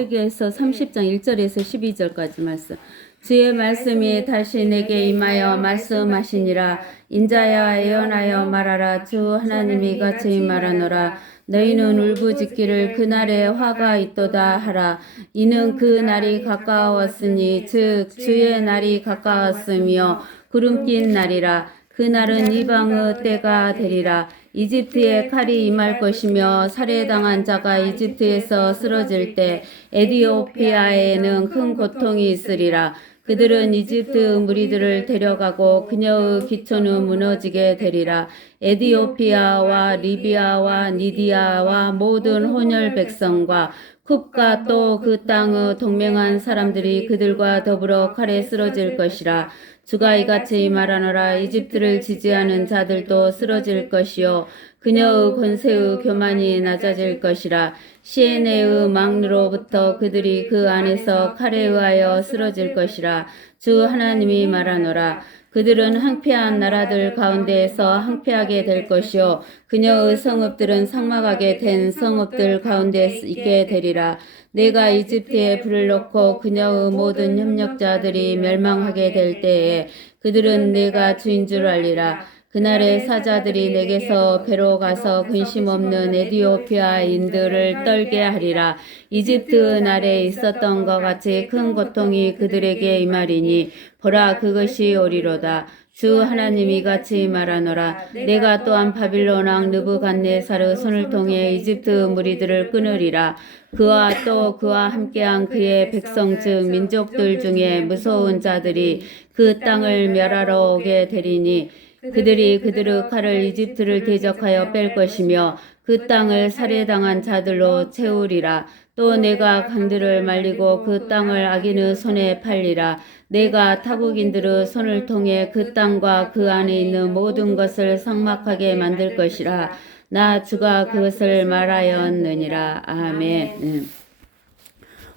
에서 30장 1절에서 12절까지 말씀. 주의 말씀이 다시 내게 임하여 말씀하시니라. 인자야 예언하여 말하라. 주 하나님이 이같이 말하노라. 너희는 울부짖기를 그날에 화가 있도다 하라. 이는 그 날이 가까웠으니 즉 주의 날이 가까웠으며 구름 낀 날이라. 그 날은 이방의 때가 되리라. 이집트에 칼이 임할 것이며 살해당한 자가 이집트에서 쓰러질 때 에디오피아에는 큰 고통이 있으리라. 그들은 이집트 무리들을 데려가고 그녀의 기초는 무너지게 되리라. 에디오피아와 리비아와 니디아와 모든 혼혈 백성과 쿱과 또 그 땅의 동맹한 사람들이 그들과 더불어 칼에 쓰러질 것이라. 주가 이같이 말하노라. 이집트를 지지하는 자들도 쓰러질 것이요 그녀의 권세의 교만이 낮아질 것이라. 시에네의 망루로부터 그들이 그 안에서 칼에 의하여 쓰러질 것이라. 주 하나님이 말하노라. 그들은 항폐한 나라들 가운데에서 항폐하게 될 것이요 그녀의 성읍들은 삭막하게 된 성읍들 가운데 있게 되리라. 내가 이집트에 불을 놓고 그녀의 모든 협력자들이 멸망하게 될 때에 그들은 내가 주인 줄 알리라. 그날에 사자들이 내게서 배로 가서 근심 없는 에디오피아인들을 떨게 하리라. 이집트 날에 있었던 것 같이 큰 고통이 그들에게 임하리니 보라 그것이 오리로다. 주 하나님이 같이 말하노라. 내가 또한 바빌론 왕 느부갓네살의 손을 통해 이집트 무리들을 끊으리라. 그와 또 그와 함께한 그의 백성 즉 민족들 중에 무서운 자들이 그 땅을 멸하러 오게 되리니 그들이 그들의 칼을 이집트를 대적하여 뺄 것이며 그 땅을 살해당한 자들로 채우리라. 또 내가 강들을 말리고 그 땅을 악인의 손에 팔리라. 내가 타국인들의 손을 통해 그 땅과 그 안에 있는 모든 것을 삭막하게 만들 것이라. 나 주가 그것을 말하였느니라. 아멘.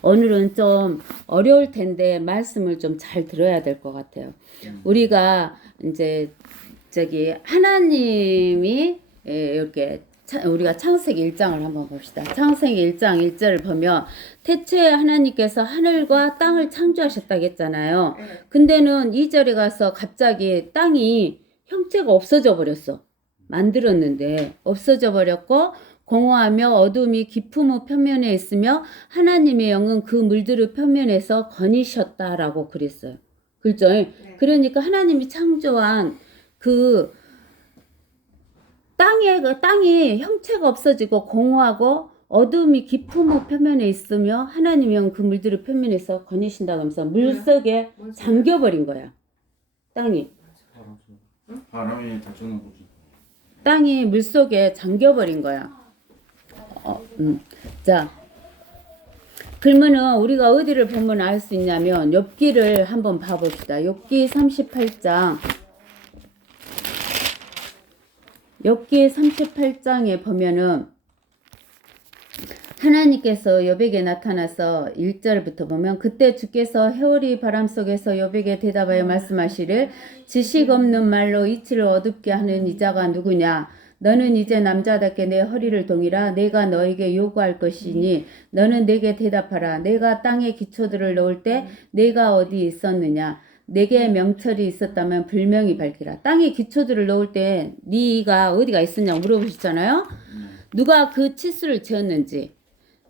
오늘은 좀 어려울 텐데 말씀을 좀 잘 들어야 될 것 같아요. 우리가 이제 하나님이 이렇게 우리가 창세기 1장을 한번 봅시다. 창세기 1장 1절을 보면 태초에 하나님께서 하늘과 땅을 창조하셨다고 했잖아요. 근데는 2절에 가서 갑자기 땅이 형체가 없어져 버렸어. 만들었는데 없어져 버렸고 공허하며 어둠이 깊음의 표면에 있으며 하나님의 영은 그 물들의 표면에서 거니셨다라고 그랬어요. 그렇죠? 네. 그러니까 하나님이 창조한 그 땅이 형체가 없어지고 공허하고 어둠이 깊음의 표면에 있으며 하나님의 영 그 물들의 표면에서 거니신다고 하면서 물속에 잠겨버린 거야. 땅이. 바람이 다 주는 거지. 땅이 물속에 잠겨버린 거야. 자, 그러면은 우리가 어디를 보면 알 수 있냐면 욥기를 한번 봐봅시다. 욥기 38장. 욥기 38장에 보면은 하나님께서 욥에게 나타나서 1절부터 보면 그때 주께서 해오리 바람 속에서 욥에게 대답하여 말씀하시를 지식 없는 말로 이치를 어둡게 하는 이자가 누구냐. 너는 이제 남자답게 내 허리를 동이라. 내가 너에게 요구할 것이니 너는 내게 대답하라. 내가 땅에 기초들을 놓을 때 내가 어디 있었느냐. 내게 명철이 있었다면 불명이 밝히라. 땅에 기초들을 놓을 때 네가 어디가 있었냐고 물어보셨잖아요. 누가 그 치수를 재었는지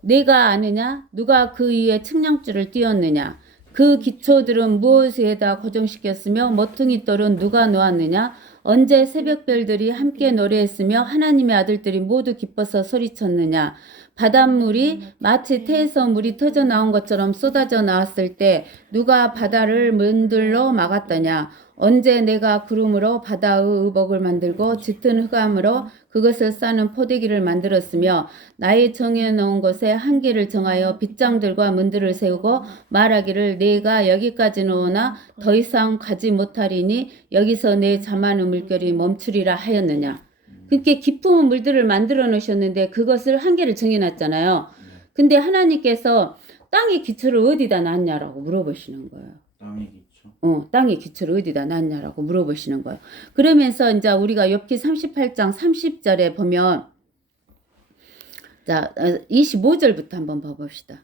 내가 아느냐. 누가 그 위에 측량줄을 띄웠느냐. 그 기초들은 무엇에다 고정시켰으며 모퉁이 돌은 누가 놓았느냐. 언제 새벽별들이 함께 노래했으며 하나님의 아들들이 모두 기뻐서 소리쳤느냐. 바닷물이 마치 태에서 물이 터져 나온 것처럼 쏟아져 나왔을 때 누가 바다를 문들로 막았더냐. 언제 내가 구름으로 바다의 의복을 만들고 짙은 흑암으로 그것을 싸는 포대기를 만들었으며 나의 정해놓은 곳에 한계를 정하여 빗장들과 문들을 세우고 말하기를 내가 여기까지는 오나 더 이상 가지 못하리니 여기서 내 자만의 물결이 멈추리라 하였느냐. 그렇게 깊은 물들을 만들어 놓으셨는데 그것을 한계를 정해놨잖아요. 근데 하나님께서 땅의 기초를 어디다 놨냐라고 물어보시는 거예요. 땅의 기초. 땅의 기초를 어디다 놨냐라고 물어보시는 거예요. 그러면서 이제 우리가 욥기 38장 30절에 보면 자 25절부터 한번 봐봅시다.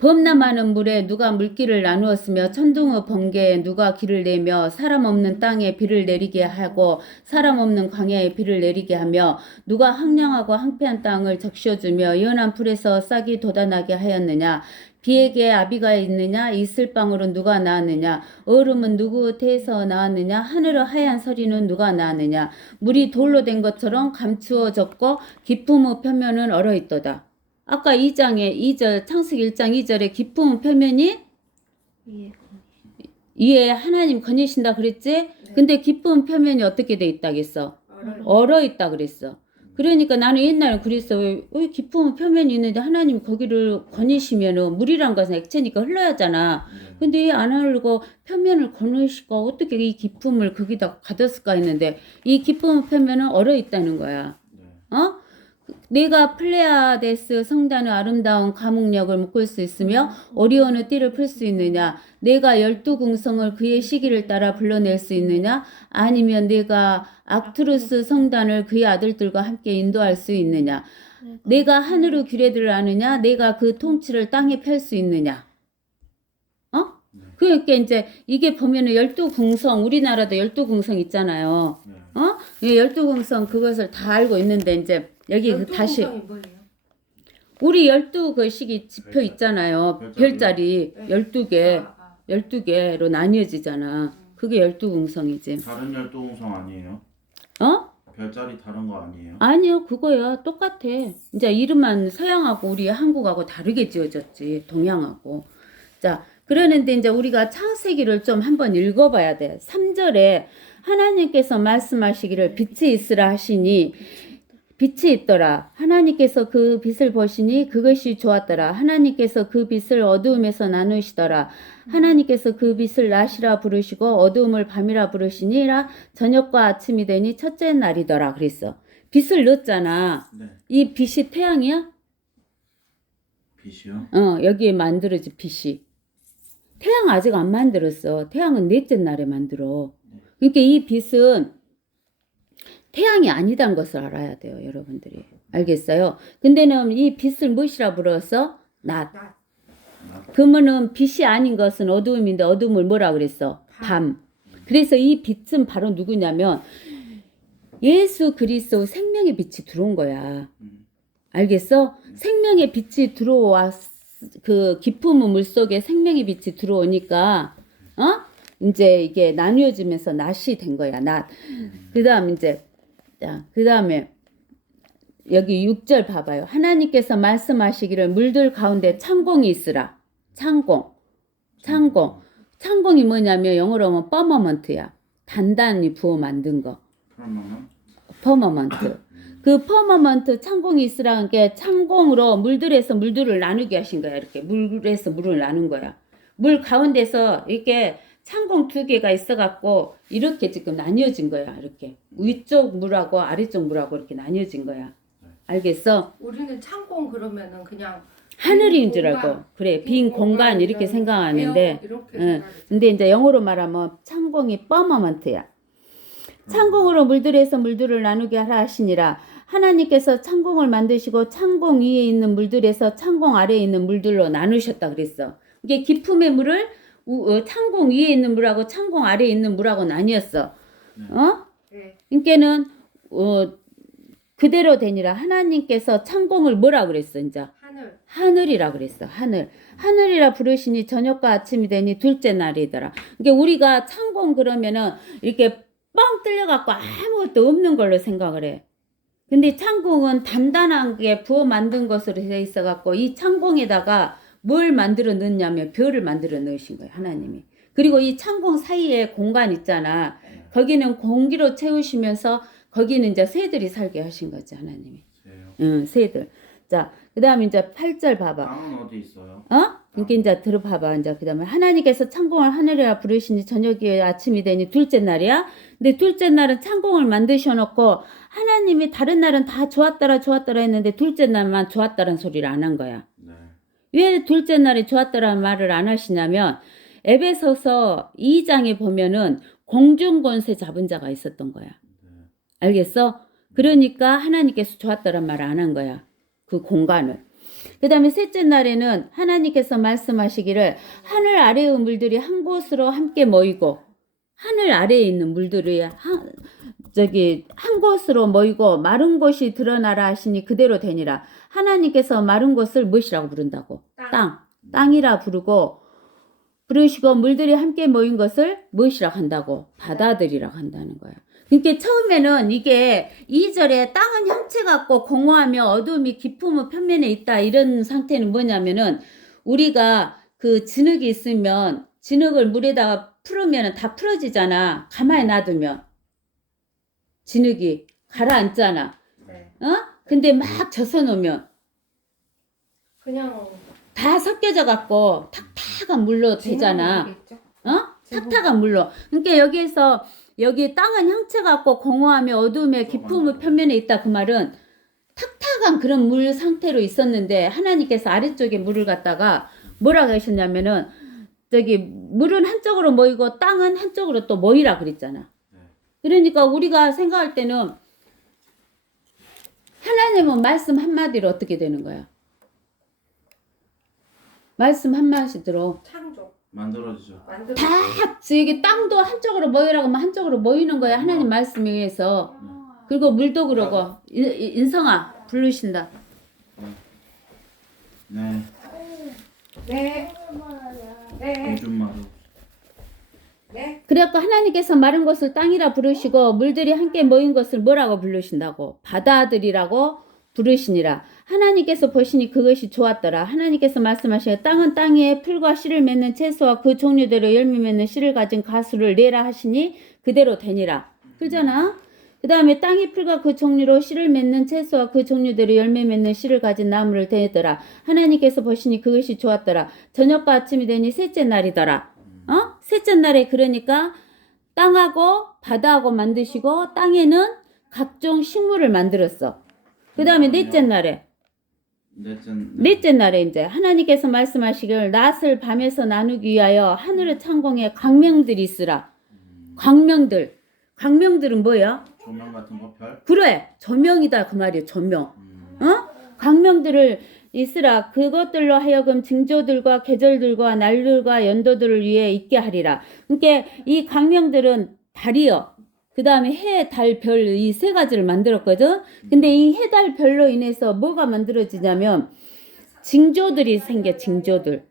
범람하는 물에 누가 물길을 나누었으며 천둥의 번개에 누가 길을 내며 사람 없는 땅에 비를 내리게 하고 사람 없는 광야에 비를 내리게 하며 누가 황량하고 황폐한 땅을 적셔주며 연한 풀에서 싹이 돋아나게 하였느냐. 비에게 아비가 있느냐. 이슬방울은 누가 낳았느냐. 얼음은 누구 태에서 나왔느냐. 하늘의 하얀 서리는 누가 낳았느냐. 물이 돌로 된 것처럼 감추어졌고 기품의 표면은 얼어있도다. 아까 2장에 2절 창세기 1장 2절에 기품의 표면이 위에 하나님 거니신다 그랬지? 근데 기품의 표면이 어떻게 돼 있다겠어? 얼어있다 그랬어. 그러니까 나는 옛날에 그랬어. 왜 기품의 표면이 있는데 하나님 거기를 거니시면은 물이란 것은 액체니까 흘러야 하잖아. 근데 안 흐르고 표면을 거니시고 어떻게 이 기품을 거기다 가뒀을까 했는데 이 기품의 표면은 얼어있다는 거야. 어? 내가 플레아데스 성단의 아름다운 가목력을 묶을 수 있으며 오리온의 띠를 풀 수 있느냐? 내가 12궁성을 그의 시기를 따라 불러낼 수 있느냐? 아니면 내가 악투루스 성단을 그의 아들들과 함께 인도할 수 있느냐? 내가 하늘의 규례들을 아느냐? 내가 그 통치를 땅에 펼 수 있느냐? 어? 그러니까 이제 이게 보면은 12궁성, 우리나라도 12궁성 있잖아요. 어? 12궁성 그것을 다 알고 있는데 이제 여기 다시 우리 12그 지표 있잖아요. 별자리 12개 12개로 나뉘어지잖아. 그게 12궁성이지. 다른 12궁성 아니에요? 어? 별자리 다른 거 아니에요? 아니요. 그거야. 똑같아. 이제 이름만 서양하고 우리 한국하고 다르게 지어졌지. 동양하고. 자, 그러는데 이제 우리가 창세기를 좀 한번 읽어봐야 돼. 3절에 하나님께서 말씀하시기를 빛이 있으라 하시니 빛이 있더라. 하나님께서 그 빛을 보시니 그것이 좋았더라. 하나님께서 그 빛을 어두움에서 나누시더라. 하나님께서 그 빛을 낮이라 부르시고 어두움을 밤이라 부르시니라. 저녁과 아침이 되니 첫째 날이더라. 그랬어. 빛을 넣었잖아. 네. 이 빛이 태양이야? 빛이요? 여기에 만들어진 빛이. 태양 아직 안 만들었어. 태양은 넷째 날에 만들어. 그러니까 이 빛은 태양이 아니다는 것을 알아야 돼요, 여러분들이. 알겠어요? 근데는 이 빛을 무엇이라 불렀어? 낮. 그러면은 빛이 아닌 것은 어두움인데 어두움을 뭐라 그랬어? 밤. 그래서 이 빛은 바로 누구냐면 예수 그리스도 생명의 빛이 들어온 거야. 알겠어? 생명의 빛이 들어와 그 기품의 물 속에 생명의 빛이 들어오니까 이제 이게 나뉘어지면서 낮이 된 거야. 낮. 그다음 이제 자, 그 다음에 여기 6절 봐봐요. 하나님께서 말씀하시기를 물들 가운데 창공이 있으라. 창공. 창공이 뭐냐면 영어로 하면 퍼머먼트야. 단단히 부어 만든 거. 퍼머먼트. 그 퍼머먼트 창공이 있으라는 게 창공으로 물들에서 물들을 나누게 하신 거야. 이렇게 물에서 물을 나눈 거야. 물 가운데서 이렇게 창공 2개가 있어갖고 이렇게 지금 나뉘어진 거야. 이렇게 위쪽 물하고 아래쪽 물하고 이렇게 나뉘어진 거야. 알겠어? 우리는 창공 그러면은 그냥 하늘인 줄 알고 그래 빈 공간 이렇게 생각하는데 근데 이제 영어로 말하면 창공이 퍼머먼트야. 창공으로 물들에서 물들을 나누게 하라 하시니라. 하나님께서 창공을 만드시고 창공 위에 있는 물들에서 창공 아래에 있는 물들로 나누셨다 그랬어. 이게 기품의 물을 창공 위에 있는 물하고 창공 아래에 있는 물하고 나뉘었어. 네. 그러니까는 그대로 되니라. 하나님께서 창공을 뭐라 그랬어? 이제 하늘이라 그랬어. 하늘이라 부르시니 저녁과 아침이 되니 둘째 날이더라. 그러니까 우리가 창공 그러면은 이렇게 뻥 뚫려갖고 아무것도 없는 걸로 생각을 해. 근데 창공은 단단하게 부어 만든 것으로 되어 있어갖고 이 창공에다가 뭘 만들어 넣냐면 별을 만들어 넣으신 거예요. 하나님이. 그리고 이 창공 사이에 공간 있잖아. 거기는 공기로 채우시면서 거기는 이제 새들이 살게 하신 거지. 하나님이. 응, 새들. 자, 그 다음에 이제 8절 봐봐. 땅은 어디 있어요? 그러니까 이제 들어봐봐. 이제 그 다음에 하나님께서 창공을 하늘이라 부르시니 저녁이 아침이 되니 둘째 날이야. 근데 둘째 날은 창공을 만드셔놓고 하나님이 다른 날은 다 좋았더라 했는데 둘째 날만 좋았다는 소리를 안 한 거야. 네. 왜 둘째 날이 좋았다라는 말을 안 하시냐면 에베소서 2장에 보면은 공중권세 잡은 자가 있었던 거야. 알겠어? 그러니까 하나님께서 좋았다란 말을 안 한 거야. 그 공간을. 그 다음에 셋째 날에는 하나님께서 말씀하시기를 하늘 아래의 물들이 한 곳으로 함께 모이고 하늘 아래에 있는 물들이 한 곳으로 모이고 마른 곳이 드러나라 하시니 그대로 되니라. 하나님께서 마른 곳을 무엇이라고 부른다고? 땅이라 부르시고 물들이 함께 모인 것을 무엇이라고 한다고? 바다들이라고 한다는 거야. 그러니까 처음에는 이게 2절에 땅은 형체 같고 공허하며 어두움이 깊음의 표면에 있다 이런 상태는 뭐냐면은 우리가 그 진흙이 있으면 진흙을 물에다가 풀으면 다 풀어지잖아. 가만히 놔두면 진흙이 가라앉잖아. 네. 근데 막 젖어 놓으면 그냥 다 섞여져 갖고 탁탁한 물로 되잖아. 모르겠죠? 탁탁한 물로. 그러니까 여기 땅은 형체 같고 공허하며 어두움의 깊음의 표면에 있다 그 말은 탁탁한 그런 물 상태로 있었는데 하나님께서 아래쪽에 물을 갖다가 뭐라고 하셨냐면은 물은 한쪽으로 모이고 땅은 한쪽으로 또 모이라 그랬잖아. 그러니까 우리가 생각할 때는 하나님은 말씀 한마디로 어떻게 되는 거야? 말씀 한마디로 창조 만들어지죠. 이게 땅도 한쪽으로 모이라고 하면 한쪽으로 모이는 거야. 하나님 말씀에 의해서. 그리고 물도 그러고 인성아 부르신다. 네. 네. 네. 요즘 말로. 네. 그래갖고 하나님께서 마른 것을 땅이라 부르시고 물들이 함께 모인 것을 뭐라고 부르신다고? 바다들이라고 부르시니라. 하나님께서 보시니 그것이 좋았더라. 하나님께서 말씀하시되 땅은 땅에 풀과 씨를 맺는 채소와 그 종류대로 열매 맺는 씨를 가진 가수를 내라 하시니 그대로 되니라. 그러잖아. 그 다음에 땅이 풀과 그 종류로 씨를 맺는 채소와 그 종류대로 열매 맺는 씨를 가진 나무를 되더라. 하나님께서 보시니 그것이 좋았더라. 저녁과 아침이 되니 셋째 날이더라. 셋째 날에 그러니까 땅하고 바다하고 만드시고 땅에는 각종 식물을 만들었어. 그 다음에 넷째 날에 이제 하나님께서 말씀하시기를 낫을 밤에서 나누기 위하여 하늘의 창공에 광명들이 있으라. 광명들은 뭐야? 조명 같은 거 별? 그래 조명이다 그 말이야. 조명. 광명들을 있으라. 그것들로 하여금 징조들과 계절들과 날들과 연도들을 위해 있게 하리라. 그러니까 이 광명들은 달이요. 그 다음에 해, 달, 별 이 세 가지를 만들었거든. 근데 이 해, 달, 별로 인해서 뭐가 만들어지냐면 징조들이 생겨. 징조들.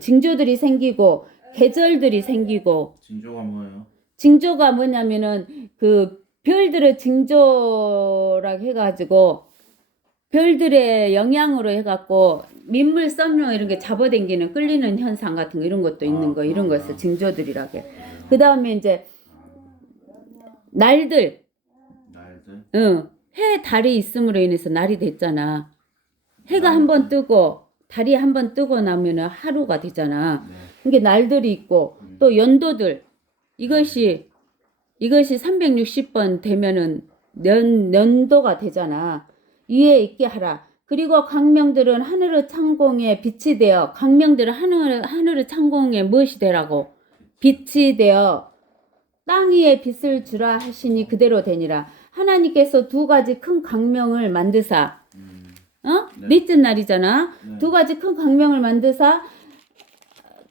징조들이 생기고 계절들이 생기고. 징조가 뭐예요? 징조가 뭐냐면은 그 별들의 징조라고 해가지고 별들의 영향으로 해갖고 민물 썸룡 이런 게 잡아당기는 끌리는 현상 같은 거 이런 것도 있는 거 이런 것을 징조들이라고 해. 그 다음에 이제 날들. 해, 달이 있음으로 인해서 날이 됐잖아. 해가 한번 뜨고 달이 한번 뜨고 나면은 하루가 되잖아. 이게 날들이 있고 또 연도들. 이것이 360번 되면은 년도가 되잖아. 위에 있게 하라. 그리고 광명들은 하늘의 창공에 빛이 되어 광명들은 하늘의 창공에 무엇이 되라고? 빛이 되어 땅 위에 빛을 주라 하시니 그대로 되니라. 하나님께서 두 가지 큰 광명을 만드사 넷째 날이잖아. 두 가지 큰 광명을 만드사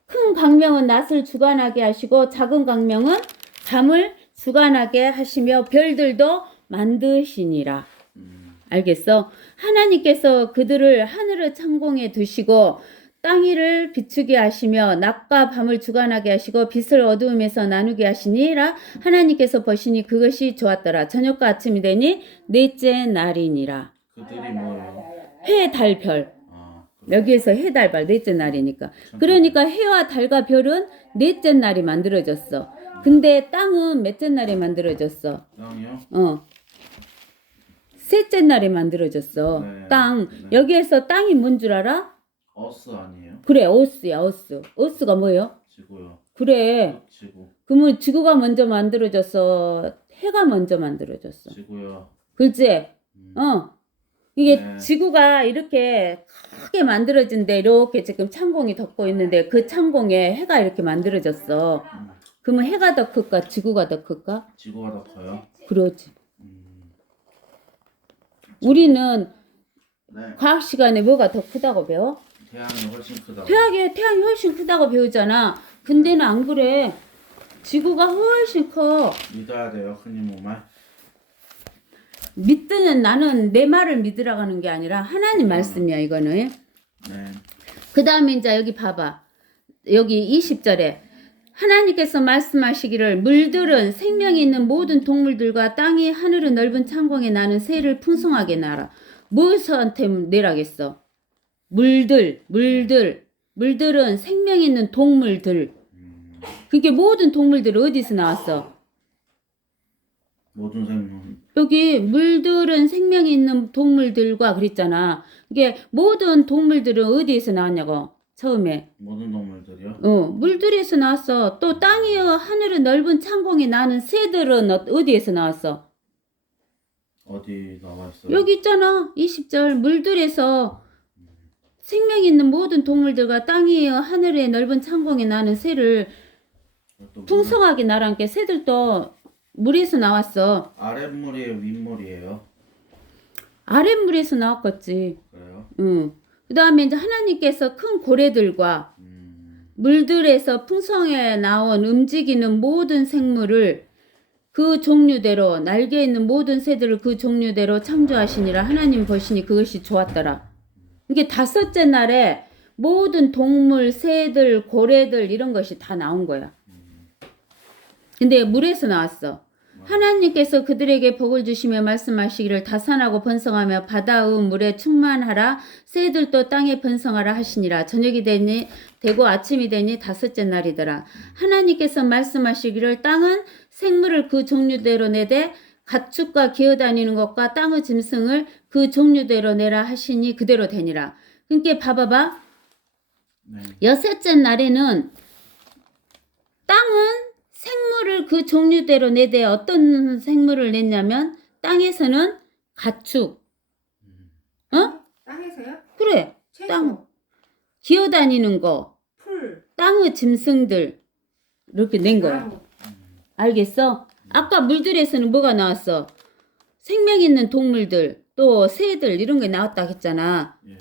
큰 광명은 낮을 주관하게 하시고 작은 광명은 밤을 주관하게 하시며 별들도 만드시니라. 알겠어? 하나님께서 그들을 하늘의 창공에 두시고 땅 위를 비추게 하시며 낮과 밤을 주관하게 하시고 빛을 어두움에서 나누게 하시니라. 하나님께서 보시니 그것이 좋았더라. 저녁과 아침이 되니 넷째 날이니라. 그들이 뭐예요? 해, 달, 별. 여기에서 해, 달, 별 넷째 날이니까. 그러니까 해와 달과 별은 넷째 날이 만들어졌어. 근데 땅은 몇째 날에 만들어졌어? 땅이요? 셋째 날에 만들어졌어. 네. 땅. 여기에서 땅이 뭔 줄 알아? 어스 아니에요? 그래, 어스야, 어스. 어스가 뭐예요? 지구요. 그래. 지구. 그러면 지구가 먼저 만들어졌어? 해가 먼저 만들어졌어? 지구요. 그렇지? 이게 네. 지구가 이렇게 크게 만들어진데 이렇게 지금 창공이 덮고 있는데 그 창공에 해가 이렇게 만들어졌어. 그러면 해가 더 클까? 지구가 더 클까? 지구가 더 커요? 그러지. 우리는 네. 과학 시간에 뭐가 더 크다고 배워? 태양이 훨씬 크다고. 태양이 훨씬 크다고 배우잖아. 근데는 안 그래. 지구가 훨씬 커. 믿어야 돼요, 큰님 말. 믿드는 나는 내 말을 믿으라고 하는 게 아니라 하나님 말씀이야 이거는. 네. 그 다음에 이제 여기 봐봐. 여기 20절에 하나님께서 말씀하시기를 물들은 생명이 있는 모든 동물들과 땅이 하늘의 넓은 창공에 나는 새를 풍성하게 나라. 무엇한테 내라겠어? 물들은 생명 있는 동물들. 그게 모든 동물들 어디서 나왔어? 모든 생명. 여기 물들은 생명이 있는 동물들과 그랬잖아. 이게 모든 동물들은 어디에서 나왔냐고 처음에. 모든 동물들이요? 물들에서 나왔어. 또 땅이여 하늘의 넓은 창공에 나는 새들은 어디에서 나왔어? 어디 나와 있어요? 여기 있잖아. 20절 물들에서 생명 있는 모든 동물들과 땅이여 하늘의 넓은 창공에 나는 새를 또 풍성하게 나란 게 새들도 물에서 나왔어. 아랫물이에요, 윗물이에요? 아랫물에서 나왔겠지. 그래요? 그 다음에 이제 하나님께서 큰 고래들과 물들에서 풍성해 나온 움직이는 모든 생물을 그 종류대로 날개 있는 모든 새들을 그 종류대로 창조하시니라. 하나님 보시니 그것이 좋았더라. 이게 다섯째 날에 모든 동물, 새들, 고래들 이런 것이 다 나온 거야. 근데 물에서 나왔어. 하나님께서 그들에게 복을 주시며 말씀하시기를 다산하고 번성하며 바다의 물에 충만하라. 새들도 땅에 번성하라 하시니라. 저녁이 되고 아침이 되니 다섯째 날이더라. 하나님께서 말씀하시기를 땅은 생물을 그 종류대로 내되 가축과 기어다니는 것과 땅의 짐승을 그 종류대로 내라 하시니 그대로 되니라. 그러니까 봐봐봐. 네. 여섯째 날에는 땅은 생물을 그 종류대로 내되 어떤 생물을 냈냐면 땅에서는 가축. 땅에서요? 그래. 채소, 땅. 기어다니는 거. 풀, 땅의 짐승들. 이렇게 낸 거야. 나무. 알겠어? 아까 물들에서는 뭐가 나왔어? 생명 있는 동물들, 또 새들 이런 게 나왔다 했잖아. 예.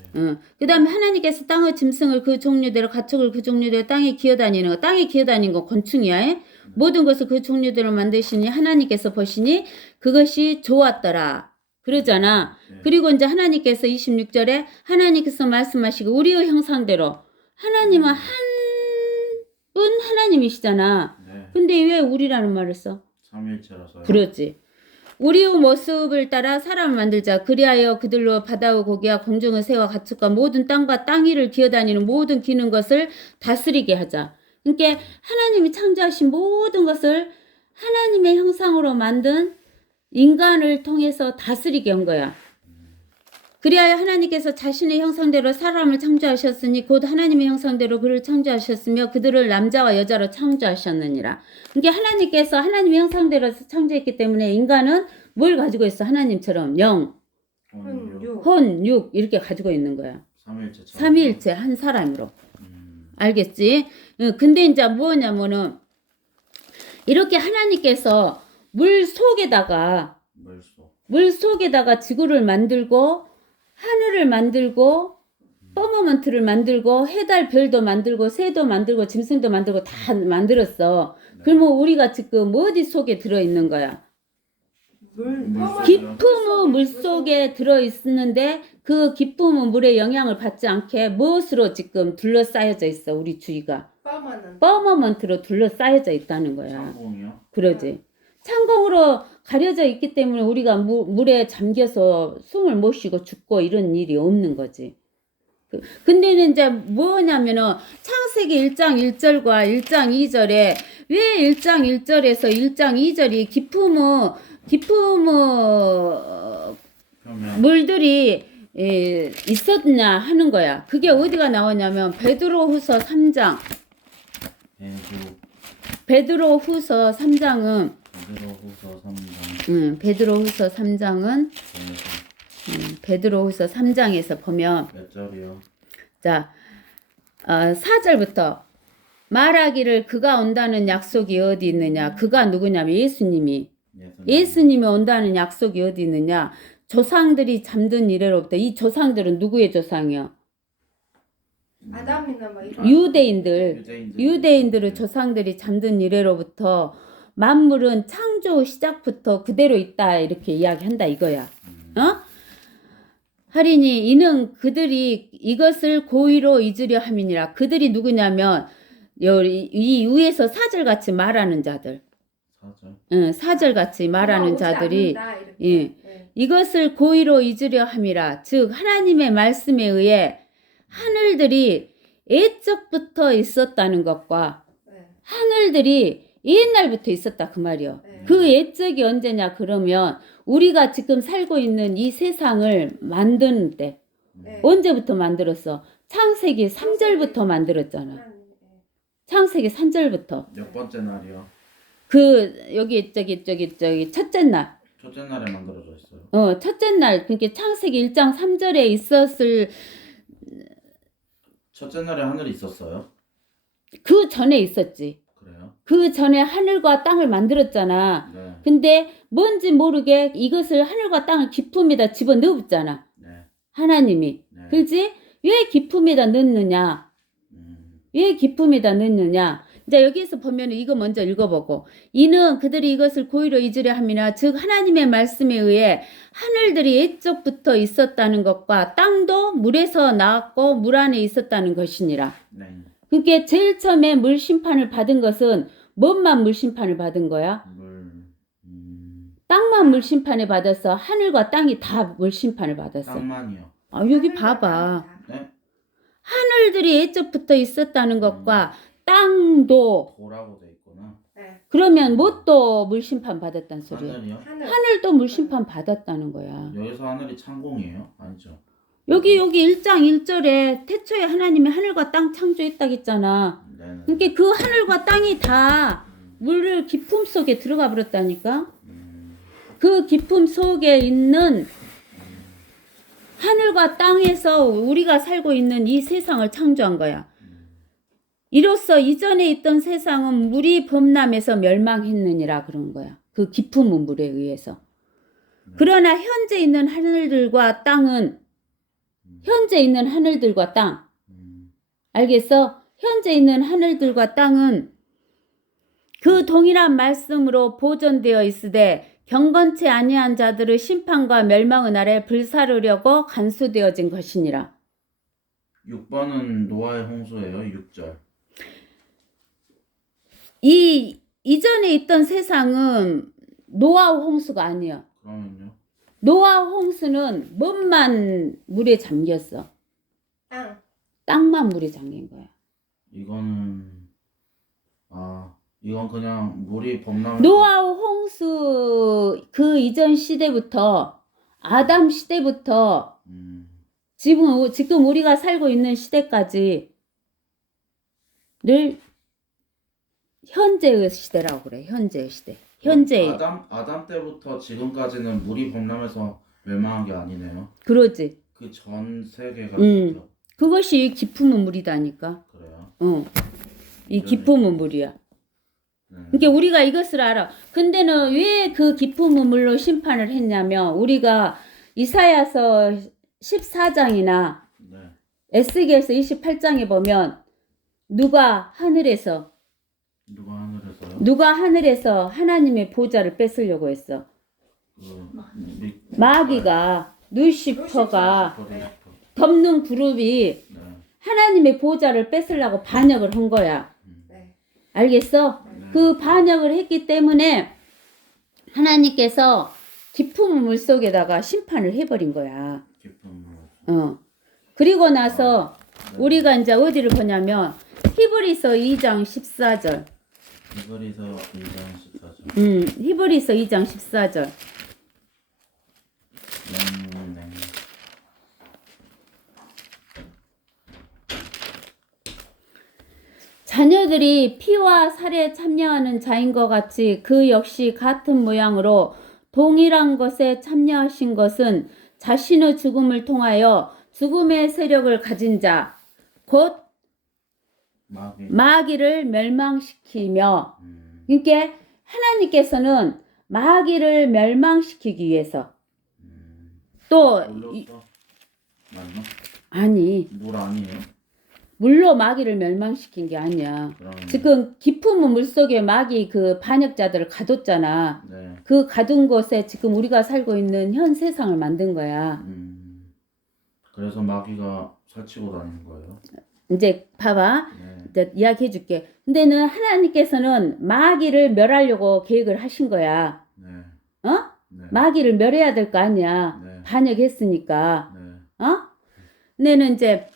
그 다음에 하나님께서 땅의 짐승을 그 종류대로 가축을 그 종류대로 땅에 기어다니는 거. 땅에 기어다니는 거 곤충이야. 모든 것을 그 종류대로 만드시니 하나님께서 보시니 그것이 좋았더라. 그러잖아. 네. 그리고 이제 하나님께서 26절에 하나님께서 말씀하시고 우리의 형상대로 하나님은 한 분 하나님이시잖아. 네. 근데 왜 우리라는 말을 써? 삼일체라서요. 그렇지. 우리의 모습을 따라 사람을 만들자. 그리하여 그들로 바다의 고기와 공중의 새와 가축과 모든 땅과 땅 위를 기어다니는 모든 기는 것을 다스리게 하자. 그러니까 하나님이 창조하신 모든 것을 하나님의 형상으로 만든 인간을 통해서 다스리게 한 거야. 그리하여 하나님께서 자신의 형상대로 사람을 창조하셨으니 곧 하나님의 형상대로 그를 창조하셨으며 그들을 남자와 여자로 창조하셨느니라. 그러니까 하나님께서 하나님의 형상대로 창조했기 때문에 인간은 뭘 가지고 있어? 하나님처럼 영, 육. 혼, 육 이렇게 가지고 있는 거야. 삼일체. 삼위일체 한 사람으로. 알겠지? 근데 이제 뭐냐면은 이렇게 하나님께서 물 속에다가 지구를 만들고 하늘을 만들고 퍼머먼트를 만들고 해달 별도 만들고 새도 만들고 짐승도 만들고 다 만들었어. 그러면 우리가 지금 어디 속에 들어있는 거야? 깊은 물 속에 들어있는데 그 깊은 물의 영향을 받지 않게 무엇으로 지금 둘러싸여져 있어 우리 주위가? 퍼머먼트로 둘러싸여져 있다는 거야. 창공이요? 그러지. 창공으로 가려져 있기 때문에 우리가 물에 잠겨서 숨을 못 쉬고 죽고 이런 일이 없는 거지. 근데는 이제 뭐냐면은 창세기 1장 1절과 1장 2절에 왜 1장 1절에서 1장 2절이 깊은 물들이 있었냐 하는 거야. 그게 어디가 나오냐면 베드로후서 3장. 베드로후서 3장은 베드로후서 3장은 베드로후서 3장에서 보면 몇 절이요? 자 4절부터 말하기를 그가 온다는 약속이 어디 있느냐. 그가 누구냐면 예수님이 온다는 약속이 어디 있느냐. 조상들이 잠든 이래로부터 이 조상들은 누구의 조상이요? 아담이나 뭐 이런. 유대인들의 조상들이 잠든 이래로부터 만물은 창조 시작부터 그대로 있다 이렇게 이야기한다 이거야. 어? 하리니 이는 그들이 이것을 고의로 잊으려 함이니라. 그들이 누구냐면 이 위에서 사절같이 말하는 자들. 사절같이 말하는 오지 자들이 않는다, 이렇게. 예. 네. 이것을 고의로 잊으려 함이라. 즉 하나님의 말씀에 의해 하늘들이 애적부터 있었다는 것과 네. 하늘들이 옛날부터 있었다 그 말이요. 네. 그 애적이 언제냐 그러면 우리가 지금 살고 있는 이 세상을 만드는 때 네. 언제부터 만들었어? 창세기 3절부터 만들었잖아. 네. 창세기 3절부터. 몇 번째 날이요? 여기 첫째 날. 첫째 날에 만들어져 있어요. 첫째 날. 그러니까 창세기 1장 3절에 있었을 첫째 날에 하늘이 있었어요? 그 전에 있었지. 그래요? 그 전에 하늘과 땅을 만들었잖아. 네. 근데 뭔지 모르게 이것을 하늘과 땅을 기품에다 집어넣었잖아. 네. 하나님이. 네. 그렇지? 왜 기품에다 넣느냐? 왜 기품에다 넣느냐? 이제 여기에서 보면 이거 먼저 읽어보고 이는 그들이 이것을 고의로 잊으려 함이나 즉 하나님의 말씀에 의해 하늘들이 옛적부터 있었다는 것과 땅도 물에서 나왔고 물 안에 있었다는 것이니라. 네. 그러니까 제일 처음에 물 심판을 받은 것은 뭔만 물 심판을 받은 거야? 땅만 물 심판을 받았어. 하늘과 땅이 다 물 심판을 받았어. 땅만이요. 여기 봐봐. 네? 하늘들이 옛적부터 있었다는 것과 땅도 도라고 돼 있구나. 네. 그러면 뭣도 물 심판 받았다는 소리야? 하늘이요? 하늘도 물 심판 받았다는 거야. 여기서 하늘이 창공이에요? 아니죠. 여기 1장 1절에 태초에 하나님이 하늘과 땅 창조했다고 했잖아. 네네. 그러니까 그 하늘과 땅이 다 물을 기품 속에 들어가 버렸다니까. 그 기품 속에 있는 하늘과 땅에서 우리가 살고 있는 이 세상을 창조한 거야. 이로써 이전에 있던 세상은 물이 범람해서 멸망했느니라 그런 거야. 그 기품은 물에 의해서. 그러나 현재 있는 하늘들과 땅은 알겠어? 현재 있는 하늘들과 땅은 그 동일한 말씀으로 보존되어 있으되 경건치 아니한 자들의 심판과 멸망의 날에 불사르려고 간수되어진 것이니라. 6번은 노아의 홍수예요. 6절. 이 이전에 있던 세상은 노아 홍수가 아니야. 그러면요? 노아 홍수는 뭐만 물에 잠겼어. 땅만 물에 잠긴 거야. 이건 그냥 물이 범람. 노아 홍수 그 이전 시대부터 아담 시대부터 지금 우리가 살고 있는 시대까지를 현재의 시대라고 그래. 현재의 시대. 아담 때부터 지금까지는 물이 범람해서 멸망한 게 아니네요. 그러지. 그 전 세계가 그렇죠. 그것이 기품의 물이다니까. 그래요? 이 기품의 물이야. 그러니까 우리가 이것을 알아. 근데는 왜 그 기품의 물로 심판을 했냐면 우리가 이사야서 14장이나 네. 에스겔서 28장에 보면 누가 하늘에서요? 누가 하늘에서 하나님의 보좌를 뺏으려고 했어? 마귀가 루시퍼가 덮는 그룹이 하나님의 보좌를 뺏으려고 반역을 한 거야. 알겠어? 그 반역을 했기 때문에 하나님께서 기품의 물 속에다가 심판을 해버린 거야. 그리고 나서 우리가 이제 어디를 보냐면 히브리서 2장 14절. 히브리서 2장 14절. 자녀들이 피와 살에 참여하는 자인 것 같이 그 역시 같은 모양으로 동일한 것에 참여하신 것은 자신의 죽음을 통하여 죽음의 세력을 가진 자, 곧 마귀를 멸망시키며, 그러니까 하나님께서는 마귀를 멸망시키기 위해서 또 물로써 맞나? 아니 물 아니에요? 물로 마귀를 멸망시킨 게 아니야. 그러면 지금 깊은 물속에 마귀 그 반역자들을 가뒀잖아. 네. 그 가둔 곳에 지금 우리가 살고 있는 현 세상을 만든 거야. 그래서 마귀가 설치고 다니는 거예요. 이제 봐봐. 네. 이제 이야기해 줄게. 근데는 하나님께서는 마귀를 멸하려고 계획을 하신 거야. 네. 어? 네. 마귀를 멸해야 될 거 아니야. 네. 반역했으니까. 네. 어? 근데는 이제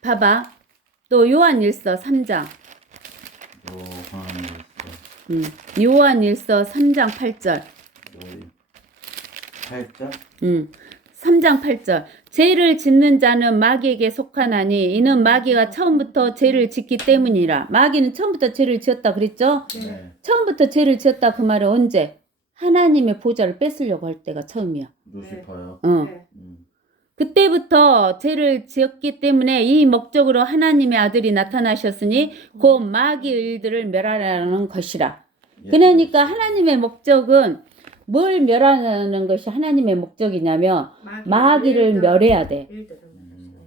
봐봐. 또 요한일서 3장. 요한일서 3장 8절. 8절? 3장 8절. 죄를 짓는 자는 마귀에게 속하나니 이는 마귀가 처음부터 죄를 짓기 때문이라. 마귀는 처음부터 죄를 지었다 그랬죠? 네. 처음부터 죄를 지었다 그 말은 언제? 하나님의 보좌를 뺏으려고 할 때가 처음이야. 루시퍼요. 네. 그때부터 죄를 지었기 때문에 이 목적으로 하나님의 아들이 나타나셨으니 곧 마귀의 일들을 멸하라는 것이라. 그러니까 하나님의 목적은 뭘 멸하는 것이 하나님의 목적이냐면 마귀를 멸해야 돼.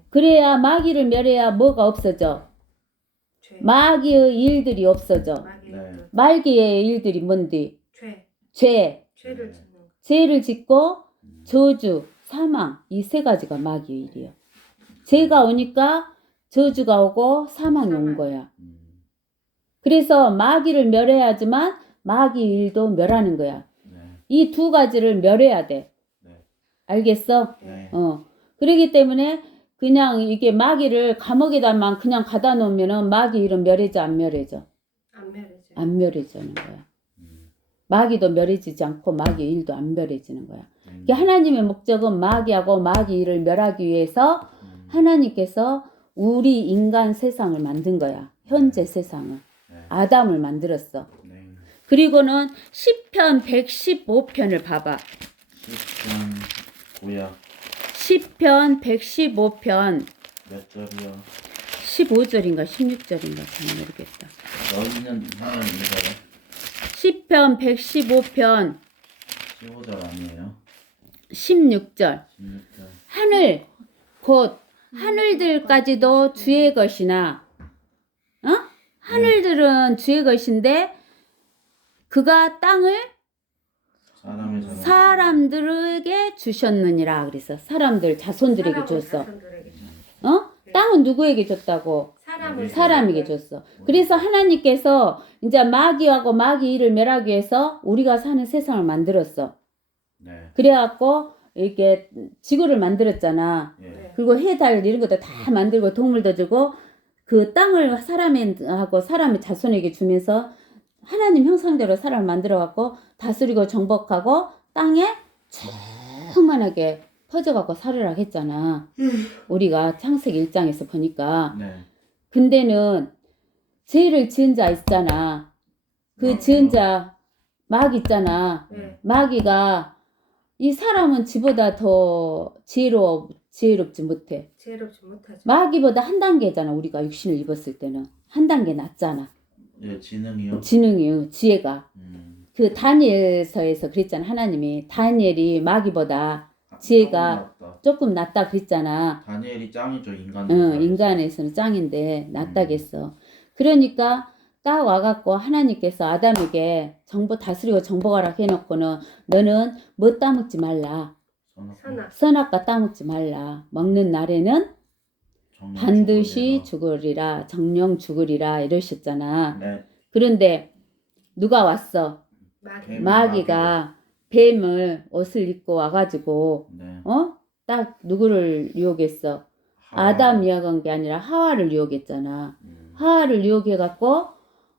그래야 마귀를 멸해야 뭐가 없어져? 마귀의 일들이 없어져. 네. 마귀의 일들이 뭔데? 죄. 죄를 짓는 거. 죄를 짓고 저주, 사망 이 세 가지가 마귀의 일이야. 죄가 오니까 저주가 오고 사망이 온 거야. 그래서 마귀를 멸해야지만 마귀 일도 멸하는 거야. 네. 이 두 가지를 멸해야 돼. 네. 알겠어? 네. 그러기 때문에 그냥 이게 마귀를 감옥에다만 그냥 가다 놓으면은 마귀 일은 멸해져 안 멸해져? 안 멸해져. 안 멸해지는 거야. 마귀도 멸해지지 않고 마귀 일도 안 멸해지는 거야. 그러니까 하나님의 목적은 마귀하고 마귀 일을 멸하기 위해서 하나님께서 우리 인간 세상을 만든 거야. 현재 세상을. 아담을 만들었어. 네. 그리고는 시편 115편을 봐봐. 시편 구약 시편 115편 몇 절이요? 15절인가 16절인가 잘 모르겠다. 너희는 하나님이세요? 시편 115편 15절 아니에요? 16절. 16절. 하늘 곧 하늘들까지도 주의 것이나 하늘들은 주의 것인데 그가 땅을 사람들에게 주셨느니라. 그래서 사람들 자손들에게 줬어. 땅은 누구에게 줬다고? 사람에게 줬어. 그래서 하나님께서 이제 마귀하고 마귀 일을 멸하기 위해서 우리가 사는 세상을 만들었어. 네. 그래갖고 이렇게 지구를 만들었잖아. 예. 그리고 해, 달 이런 것도 다 만들고 동물도 주고 그 땅을 사람하고 사람의 자손에게 주면서 하나님 형상대로 사람을 만들어갖고 다스리고 정복하고 땅에 충만하게 퍼져갖고 살으라 했잖아. 우리가 창세기 1장에서 보니까. 네. 근데는 죄를 지은 자 있잖아. 그 지은 자 마귀 있잖아. 마귀가 이 사람은 지보다 더 지혜롭지 못해. 지혜롭지 못하죠. 마귀보다 한 단계잖아. 우리가 육신을 입었을 때는 한 단계 낮잖아. 예, 지능이요? 지능이요, 지혜가. 그 다니엘서에서 그랬잖아. 하나님이 다니엘이 마귀보다 지혜가 조금 낮다 그랬잖아. 다니엘이 짱이죠, 인간. 인간에서는 짱인데 낮다겠어. 그러니까 딱 와갖고 하나님께서 아담에게 다스리고 정복하라 해놓고는 너는 뭐 따먹지 말라. 선악과 따먹지 말라. 먹는 날에는 반드시 죽으리라. 정령 죽으리라 이러셨잖아. 네. 그런데 누가 왔어? 마귀가 뱀을 옷을 입고 와가지고 네. 딱 누구를 유혹했어? 아담 유혹한 게 아니라 하와를 유혹했잖아. 하와를 유혹해갖고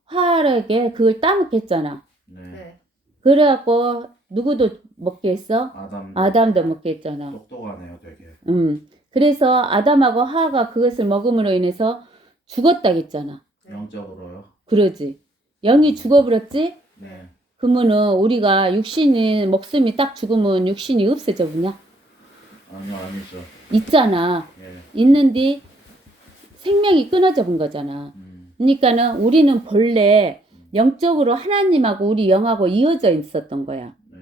하와에게 그걸 따먹겠잖아. 네. 그래갖고 누구도 먹게 했어? 아담도 먹게 했잖아. 똑똑하네요, 되게. 그래서 아담하고 하와가 그것을 먹음으로 인해서 죽었다 했잖아. 영적으로요? 그러지. 영이 죽어버렸지? 네. 그러면은 우리가 육신이 목숨이 딱 죽으면 육신이 없어져 버냐? 아니요, 아니죠. 있잖아. 예. 있는데 생명이 끊어져 본 거잖아. 그러니까는 우리는 본래 영적으로 하나님하고 우리 영하고 이어져 있었던 거야. 네.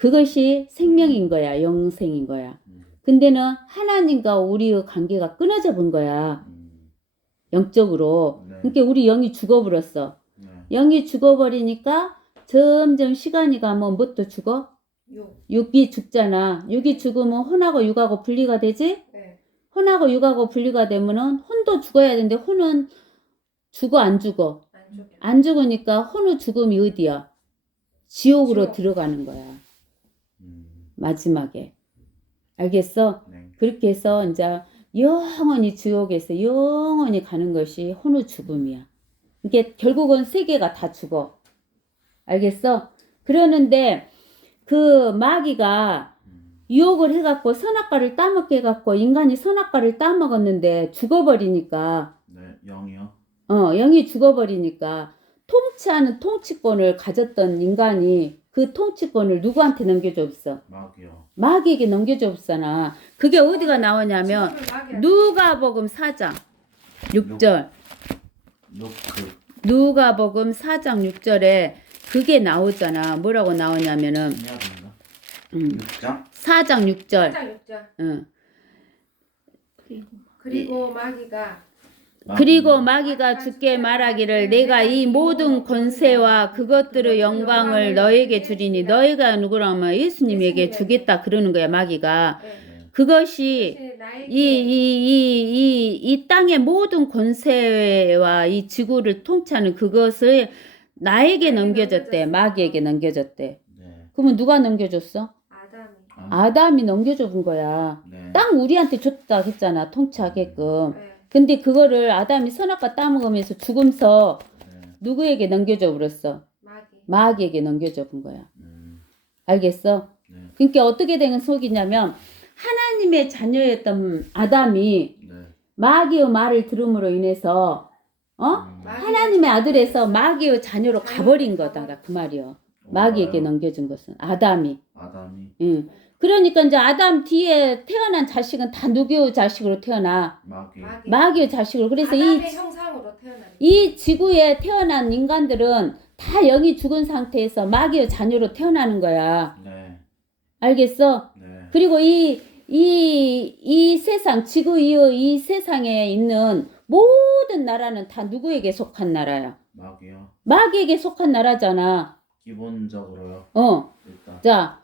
그것이 생명인 거야. 영생인 거야. 근데는 하나님과 우리의 관계가 끊어져 본 거야. 영적으로. 네. 그러니까 우리 영이 죽어버렸어. 네. 영이 죽어버리니까 점점 시간이 가면 뭣도 죽어? 육. 육이 죽잖아. 육이 죽으면 혼하고 육하고 분리가 되지? 네. 혼하고 육하고 분리가 되면은 혼도 죽어야 되는데 혼은 죽어 안 죽어? 안 죽여. 안 죽으니까 혼의 죽음이 어디야? 지옥으로 지옥. 들어가는 거야. 음. 마지막에. 알겠어? 네. 그렇게 해서 이제 영원히 지옥에서 영원히 가는 것이 혼의 죽음이야. 이게 결국은 세계가 다 죽어. 알겠어? 그러는데 그 마귀가 유혹을 해갖고 선악과를 따먹게 해갖고 인간이 선악과를 따먹었는데 죽어버리니까 네. 영이요. 영이 죽어버리니까 통치하는 통치권을 가졌던 인간이 그 통치권을 누구한테 넘겨줬어? 마귀요. 마귀에게 넘겨줬잖아. 그게 어디가 나오냐면 지금은 마귀야. 누가복음 4장 6절 요크. 누가복음 4장 6절에 그게 나오잖아. 뭐라고 나오냐면은 이야기인가? 6장? 4장 6절 4장 6절. 응. 그리고 마귀가 그리고 마귀가 주께 말하기를 내가 이 모든 권세와 그것들의 영광을 너에게 주리니 너희가 누구라면 예수님에게 주겠다 그러는 거야 마귀가. 네. 그것이 나에게 이 땅의 모든 권세와 이 지구를 통치하는 그것을 나에게 넘겨줬대. 마귀에게 넘겨줬대. 네. 그러면 누가 넘겨줬어? 아담이. 아담이 넘겨준 거야. 네. 땅 우리한테 줬다 했잖아. 통치하게끔. 네. 근데 그거를 아담이 선악과 따먹으면서 죽으면서 네. 누구에게 넘겨줘 버렸어? 마귀. 마귀에게 넘겨줘 본 거야. 음. 알겠어? 네. 그러니까 어떻게 된 속이냐면 하나님의 자녀였던 아담이 네. 마귀의 말을 들음으로 인해서 하나님의 아들에서 마귀의 자녀로 가버린 거다 그 말이요. 마귀에게 뭔가요? 넘겨준 것은 아담이. 아담이. 응. 그러니까 이제 아담 뒤에 태어난 자식은 다 누구의 자식으로 태어나? 마귀. 마귀의 자식으로. 그래서 아담의 형상으로 태어난. 이 지구에 태어난 인간들은 다 영이 죽은 상태에서 마귀의 자녀로 태어나는 거야. 네. 알겠어? 네. 그리고 이 세상, 지구 이의 이 세상에 있는 모든 나라는 다 누구에게 속한 나라야? 마귀요. 마귀에게 속한 나라잖아. 기본적으로요. 일단. 자,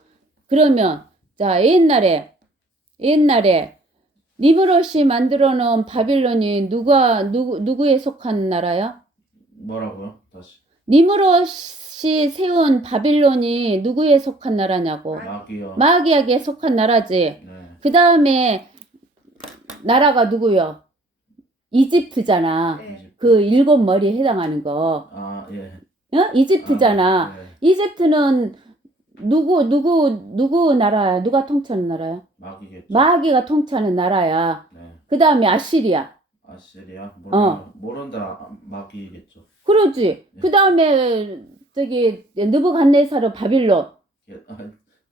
그러면, 자, 옛날에, 니무롯이 만들어 놓은 바빌론이 누구에 속한 나라야? 뭐라고요? 다시. 니무롯이 세운 바빌론이 누구에 속한 나라냐고. 마귀요. 마귀에게 속한 나라지. 네. 그 다음에 나라가 누구요? 이집트잖아. 네. 그 일곱 머리에 해당하는 거. 아, 예. 이집트잖아. 아, 네. 이집트는 누구 나라야? 누가 통치하는 나라야? 마귀겠죠. 마귀가 통치하는 나라야. 네. 그 다음에 아시리아. 아시리아? 어. 모른다. 마귀겠죠. 그러지. 네. 그 다음에 느부갓네살의 바빌론. 예,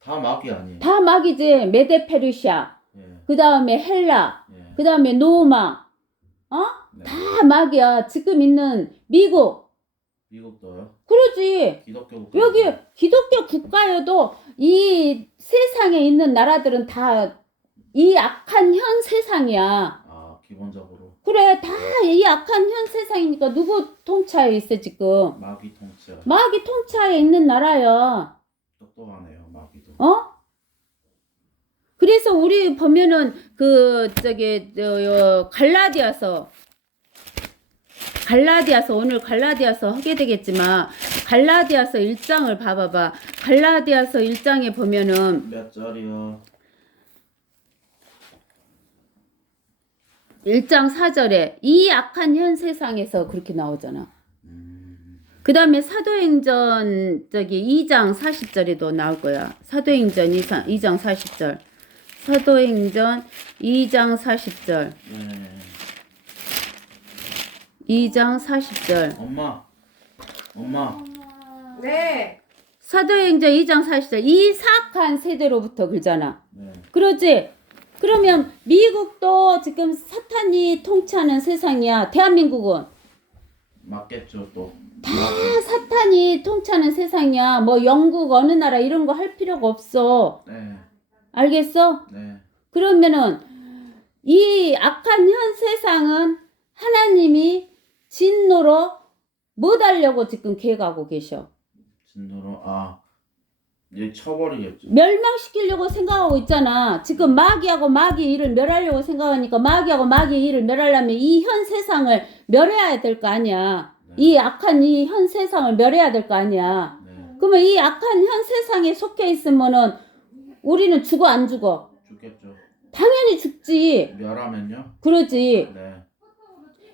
다 마귀 아니에요. 다 마귀지. 메데 페르시아. 예. 그 다음에 헬라. 예. 그 다음에 로마. 네. 다 마귀야. 지금 있는 미국. 미국도요? 그러지. 기독교 국가. 여기 기독교 국가여도 이 세상에 있는 나라들은 다 이 악한 현 세상이야. 아, 기본적으로 그래, 다 이 악한 현 세상이니까 누구 통치하에 있어 지금? 마귀 통치야. 마귀 통치하에 있는 나라야. 똑똑하네요, 마귀도. 그래서 우리 보면은 갈라디아서 오늘 갈라디아서 하게 되겠지만 갈라디아서 1장을 봐봐봐. 갈라디아서 1장에 보면은 몇 절이요? 1장 4절에 이 악한 현 세상에서 그렇게 나오잖아. 그 다음에 사도행전 2장 40절에도 나올 거야. 사도행전 2장 40절. 사도행전 2장 40절. 네. 2장 40절. 엄마. 네. 사도행전 2장 40절. 이 사악한 세대로부터 그러잖아. 네. 그러지? 그러면 미국도 지금 사탄이 통치하는 세상이야. 대한민국은 맞겠죠 또. 다 사탄이 통치하는 세상이야. 뭐 영국 어느 나라 이런 거 할 필요가 없어. 네. 알겠어? 네. 그러면은 이 악한 현 세상은 하나님이 진노로 못 하려고 지금 계획하고 계셔. 진도로 이제 쳐버리겠죠. 멸망시키려고 생각하고 있잖아. 지금 마귀하고 마귀의 일을 멸하려고 생각하니까 마귀하고 마귀의 일을 멸하려면 이 현 세상을 멸해야 될 거 아니야. 네. 이 악한 이 현 세상을 멸해야 될 거 아니야. 네. 그러면 이 악한 현 세상에 속해 있으면은 우리는 죽어 안 죽어? 죽겠죠. 당연히 죽지. 멸하면요? 그러지. 네.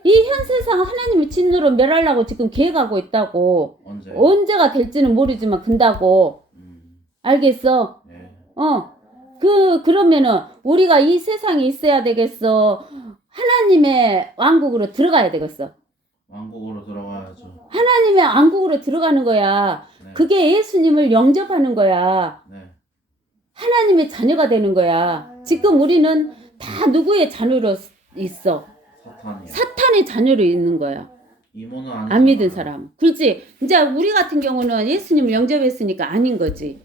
이 현 세상 하나님이 진노로 멸하려고 지금 계획하고 있다고. 언제? 언제가 될지는 모르지만 근다고. 알겠어? 네. 그러면은 우리가 이 세상에 있어야 되겠어? 하나님의 왕국으로 들어가야 되겠어? 왕국으로 들어가야죠. 하나님의 왕국으로 들어가는 거야. 네. 그게 예수님을 영접하는 거야. 네. 하나님의 자녀가 되는 거야. 지금 우리는 다 누구의 자녀로 있어? 사탄이요. 사탄의 자녀로 있는 거야. 이모는 안 믿은 사람. 그렇지. 이제 우리 같은 경우는 예수님을 영접했으니까 아닌 거지.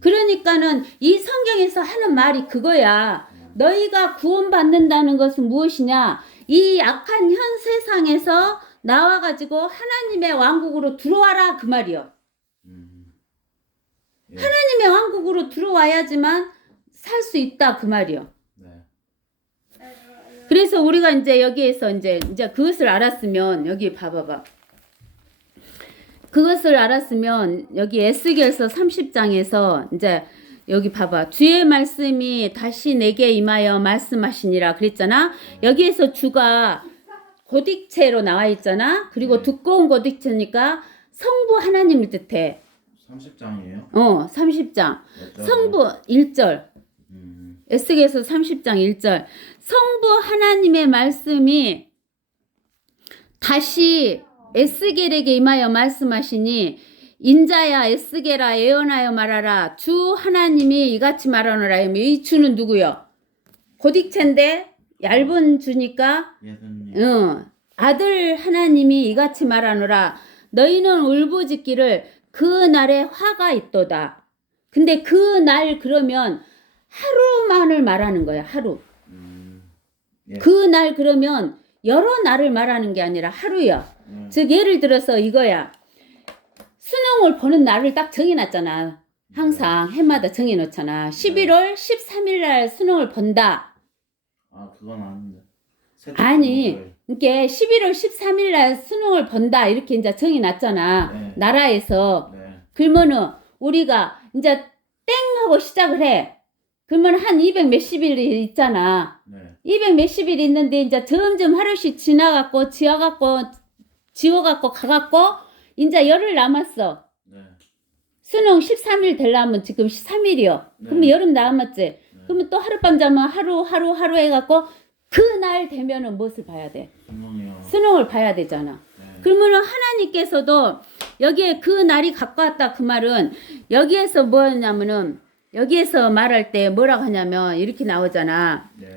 그러니까는 이 성경에서 하는 말이 그거야. 너희가 구원받는다는 것은 무엇이냐? 이 악한 현 세상에서 나와가지고 하나님의 왕국으로 들어와라 그 말이요. 예. 하나님의 왕국으로 들어와야지만 살 수 있다 그 말이요. 네. 그래서 우리가 이제 여기에서 이제 그것을 알았으면 여기 봐봐봐. 그것을 알았으면 여기 에스겔서 30장에서 이제 여기 봐봐. 주의 말씀이 다시 내게 임하여 말씀하시니라 그랬잖아. 여기에서 주가 고딕체로 나와 있잖아. 그리고 두꺼운 고딕체니까 성부 하나님을 뜻해. 30장이에요? 30장. 성부 1절. 에스겔서 30장 1절. 성부 하나님의 말씀이 다시 에스겔에게 임하여 말씀하시니 인자야 에스겔아 예언하여 말하라. 주 하나님이 이같이 말하노라. 이 주는 누구요? 고딕체인데 얇은 주니까 예수님. 아들 하나님이 이같이 말하노라. 너희는 울부짖기를 그 날에 화가 있도다. 근데 그 날 그러면 하루만을 말하는 거야. 하루. 예. 그 날 그러면 여러 날을 말하는 게 아니라 하루야. 즉 예를 들어서 이거야. 수능을 보는 날을 딱 정해놨잖아. 항상 해마다 정해놓잖아. 11월 13일 날 수능을 본다. 그건 아닌데. 아니, 이게 11월 13일 날 수능을 본다. 이렇게 이제 정해놨잖아. 네. 나라에서. 네. 그러면은 우리가 이제 땡 하고 시작을 해. 그러면 한 200 몇십 일이 있잖아. 네. 200 몇십 일 있는데 이제 점점 하루씩 지워갖고 가갖고 이제 열흘 남았어. 네. 수능 13일 되려면 지금 13일이요. 네. 그러면 여름 남았지. 그러면 또 하룻밤 자면 하루 해갖고 그날 되면은 무엇을 봐야 돼? 수능이요. 수능을 봐야 되잖아. 네. 그러면은 하나님께서도 여기에 그 날이 가까웠다 그 말은 여기에서 뭐였냐면은 여기에서 말할 때 뭐라고 하냐면 이렇게 나오잖아. 네.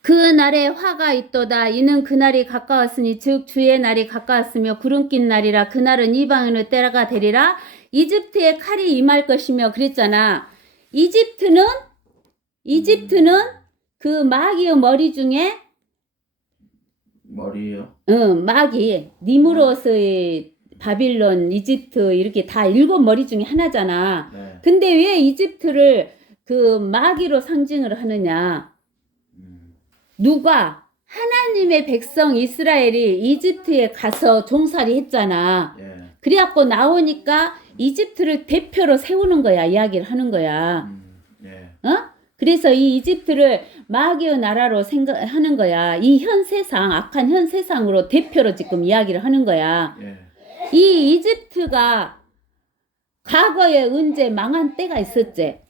그 날에 화가 있도다. 이는 그 날이 가까웠으니 즉 주의 날이 가까웠으며 구름 낀 날이라. 그 날은 이방인의 때가 되리라. 이집트에 칼이 임할 것이며 그랬잖아. 이집트는 그 마귀의 머리 중에 머리요? 마귀 니무롯의 바빌론, 이집트 이렇게 다 7머리 중에 하나잖아. 네. 근데 왜 이집트를 그 마귀로 상징을 하느냐? 누가? 하나님의 백성 이스라엘이 이집트에 가서 종살이 했잖아. 예. 그래갖고 나오니까 이집트를 대표로 세우는 거야. 이야기를 하는 거야. 예. 그래서 이 이집트를 마귀의 나라로 생각하는 거야. 이 현 세상, 악한 현 세상으로 대표로 지금 이야기를 하는 거야. 예. 이 이집트가 과거에 언제 망한 때가 있었지.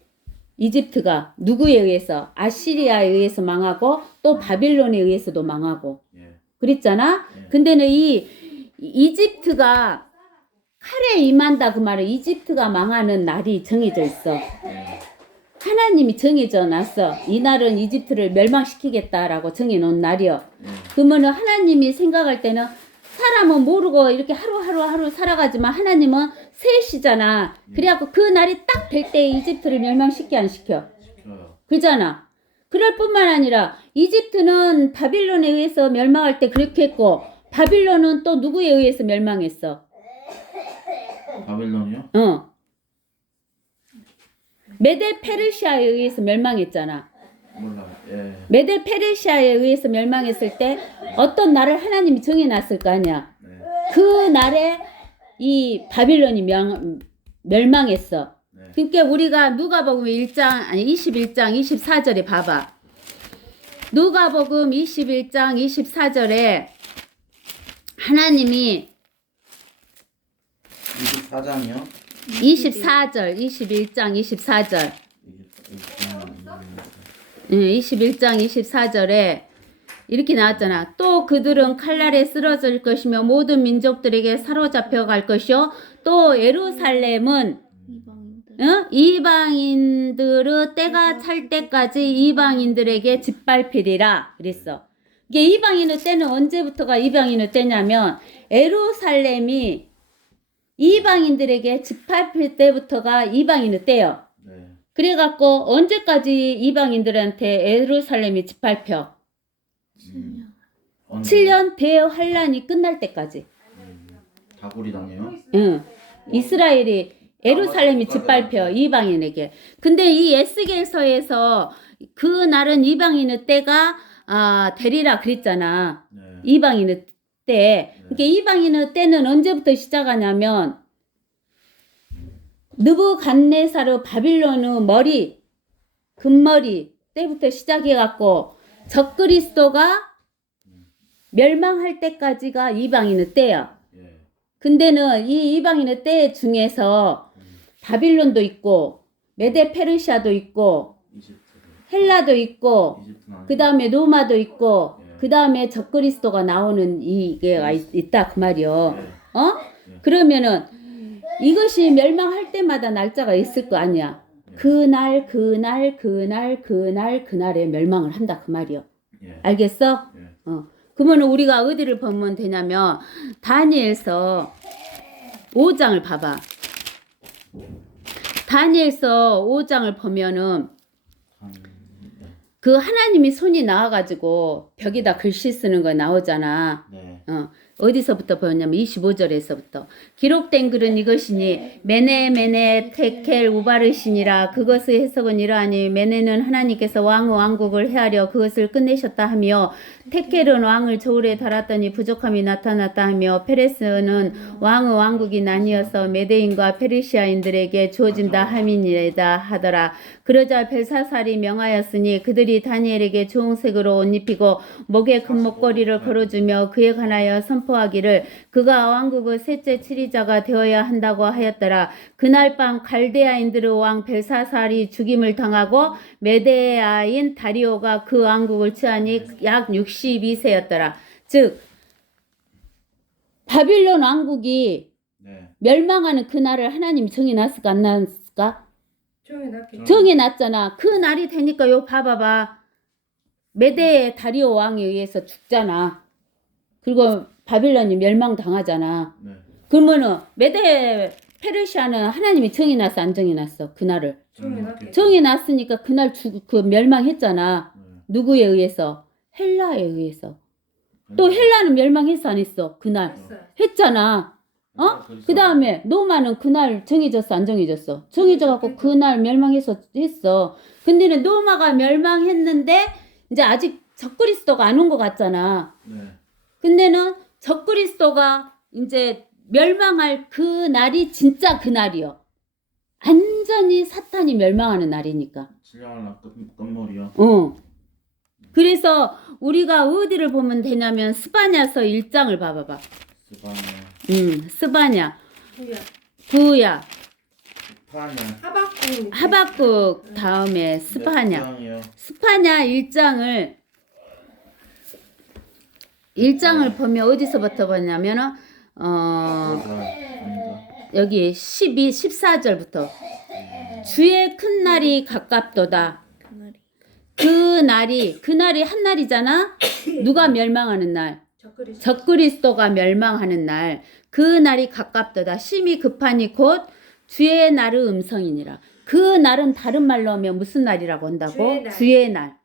이집트가 누구에 의해서? 아시리아에 의해서 망하고 또 바빌론에 의해서도 망하고 예. 그랬잖아. 예. 근데는 이 이집트가 칼에 임한다 그 말은 이집트가 망하는 날이 정해져 있어. 예. 하나님이 정해져 놨어. 이 날은 이집트를 멸망시키겠다라고 정해놓은 날이요. 예. 그러면은 하나님이 생각할 때는 사람은 모르고 이렇게 하루 살아가지만 하나님은 세시잖아. 그래갖고 그 날이 딱 될 때 이집트를 멸망시켜 안 시켜? 시켜요. 그잖아. 그럴 뿐만 아니라 이집트는 바빌론에 의해서 멸망할 때 그렇게 했고 바빌론은 또 누구에 의해서 멸망했어? 바빌론이요? 메데 페르시아에 의해서 멸망했잖아. 몰라요. 예. 메데 페르시아에 의해서 멸망했을 때 어떤 날을 하나님이 정해놨을 거 아니야. 네. 그 날에 이 바빌론이 멸망했어. 네. 그러니까 우리가 누가복음 21장 24절에 봐봐. 누가복음 21장 24절에 하나님이 24장이요? 21장 24절 21장 24절에 이렇게 나왔잖아. 또 그들은 칼날에 쓰러질 것이며 모든 민족들에게 사로잡혀 갈 것이요. 또 예루살렘은 이방인들의 때가 찰 때까지 이방인들에게 짓밟히리라 그랬어. 이게 이방인의 때는 언제부터가 이방인의 때냐면 예루살렘이 이방인들에게 짓밟힐 때부터가 이방인의 때요. 네. 그래갖고 언제까지 이방인들한테 예루살렘이 짓밟혀? 7년 대환란이 끝날 때까지. 다구리 당해요? 응. 이스라엘이 예루살렘이 짓밟혀 이방인에게. 근데 이 에스겔서에서 그 날은 이방인의 때가 되리라 그랬잖아. 네. 이방인의 때. 그러니까 이방인의 때는 언제부터 시작하냐면 느부갓네사르 바빌론의 금머리 때부터 시작해갖고 적그리스도가 멸망할 때까지가 이방인의 때야. 예. 근데는 이 이방인의 때 중에서 바빌론도 있고 메데 페르시아도 있고 이집트. 헬라도 있고 이집트는 아니고. 그 다음에 로마도 있고 예. 그 다음에 적그리스도가 나오는 이게 있다 그 말이요. 예. 어? 그러면은 이것이 멸망할 때마다 날짜가 있을 거 아니야. 그날에 멸망을 한다 그 말이요. 예. 알겠어? 예. 그러면 우리가 어디를 보면 되냐면 다니엘서 5장을 봐봐. 다니엘서 5장을 보면은 그 하나님이 손이 나와가지고 벽에다 글씨 쓰는 거 나오잖아. 네. 어디서부터 보였냐면 25절에서부터 기록된 글은 이것이니 메네 테켈 우바르시니라. 그것의 해석은 이러하니 메네는 하나님께서 왕의 왕국을 헤아려 그것을 끝내셨다 하며 테켈은 왕을 저울에 달았더니 부족함이 나타났다 하며 페레스는 왕의 왕국이 나뉘어서 메데인과 페르시아인들에게 주어진다 함이니이다 하더라. 그러자 벨사살이 명하였으니 그들이 다니엘에게 주홍색으로 옷 입히고 목에 금목걸이를 걸어주며 그에 관하여 선포하기를 그가 왕국의 셋째 치리자가 되어야 한다고 하였더라. 그날 밤 갈대아인들의 왕 벨사살이 죽임을 당하고 메데아인 다리오가 그 왕국을 취하니 약 62세였더라. 즉 바빌론 왕국이 네. 멸망하는 그날을 하나님이 정해놨을까 안 놨을까? 정해놨잖아. 그 날이 되니까 요 봐봐봐. 메데의 다리오 왕에 의해서 죽잖아. 그리고 바빌론이 멸망당하잖아. 네. 그러면은 메데 페르시아는 하나님이 정해놨어 안 정해놨어? 그날을 정해놨겠죠. 정해놨으니까 그날 그 멸망했잖아. 네. 누구에 의해서? 헬라에 의해서. 또 헬라는 멸망했어 안 했어? 그날 했잖아. 그 다음에 노마는 그날 정해졌어 안 정해졌어? 정해져갖고 그날 멸망해서 했어. 근데는 노마가 멸망했는데 이제 아직 적그리스도가 안 온 것 같잖아. 네. 근데는 적그리스도가 이제 멸망할 그 날이 진짜 그 날이요. 완전히 사탄이 멸망하는 날이니까. 신령한 끝머리요. 그래서 우리가 어디를 보면 되냐면 스바냐서 1장을 봐봐봐. 스바냐. 스바냐. 구야. 구야. 스파냐. 하박국 다음에 스바냐. 장이요. 스파냐 1장을 보면 어디서부터 보냐면은 여기 14절부터 주의 큰 날이 가깝도다. 그 날이 한 날이잖아. 누가 멸망하는 날? 적그리스도. 적그리스도가 멸망하는 날, 그 날이 가깝도다. 심히 급하니 곧 주의 날의 음성이니라. 그 날은 다른 말로 하면 무슨 날이라고 한다고? 주의 날. 주의 날.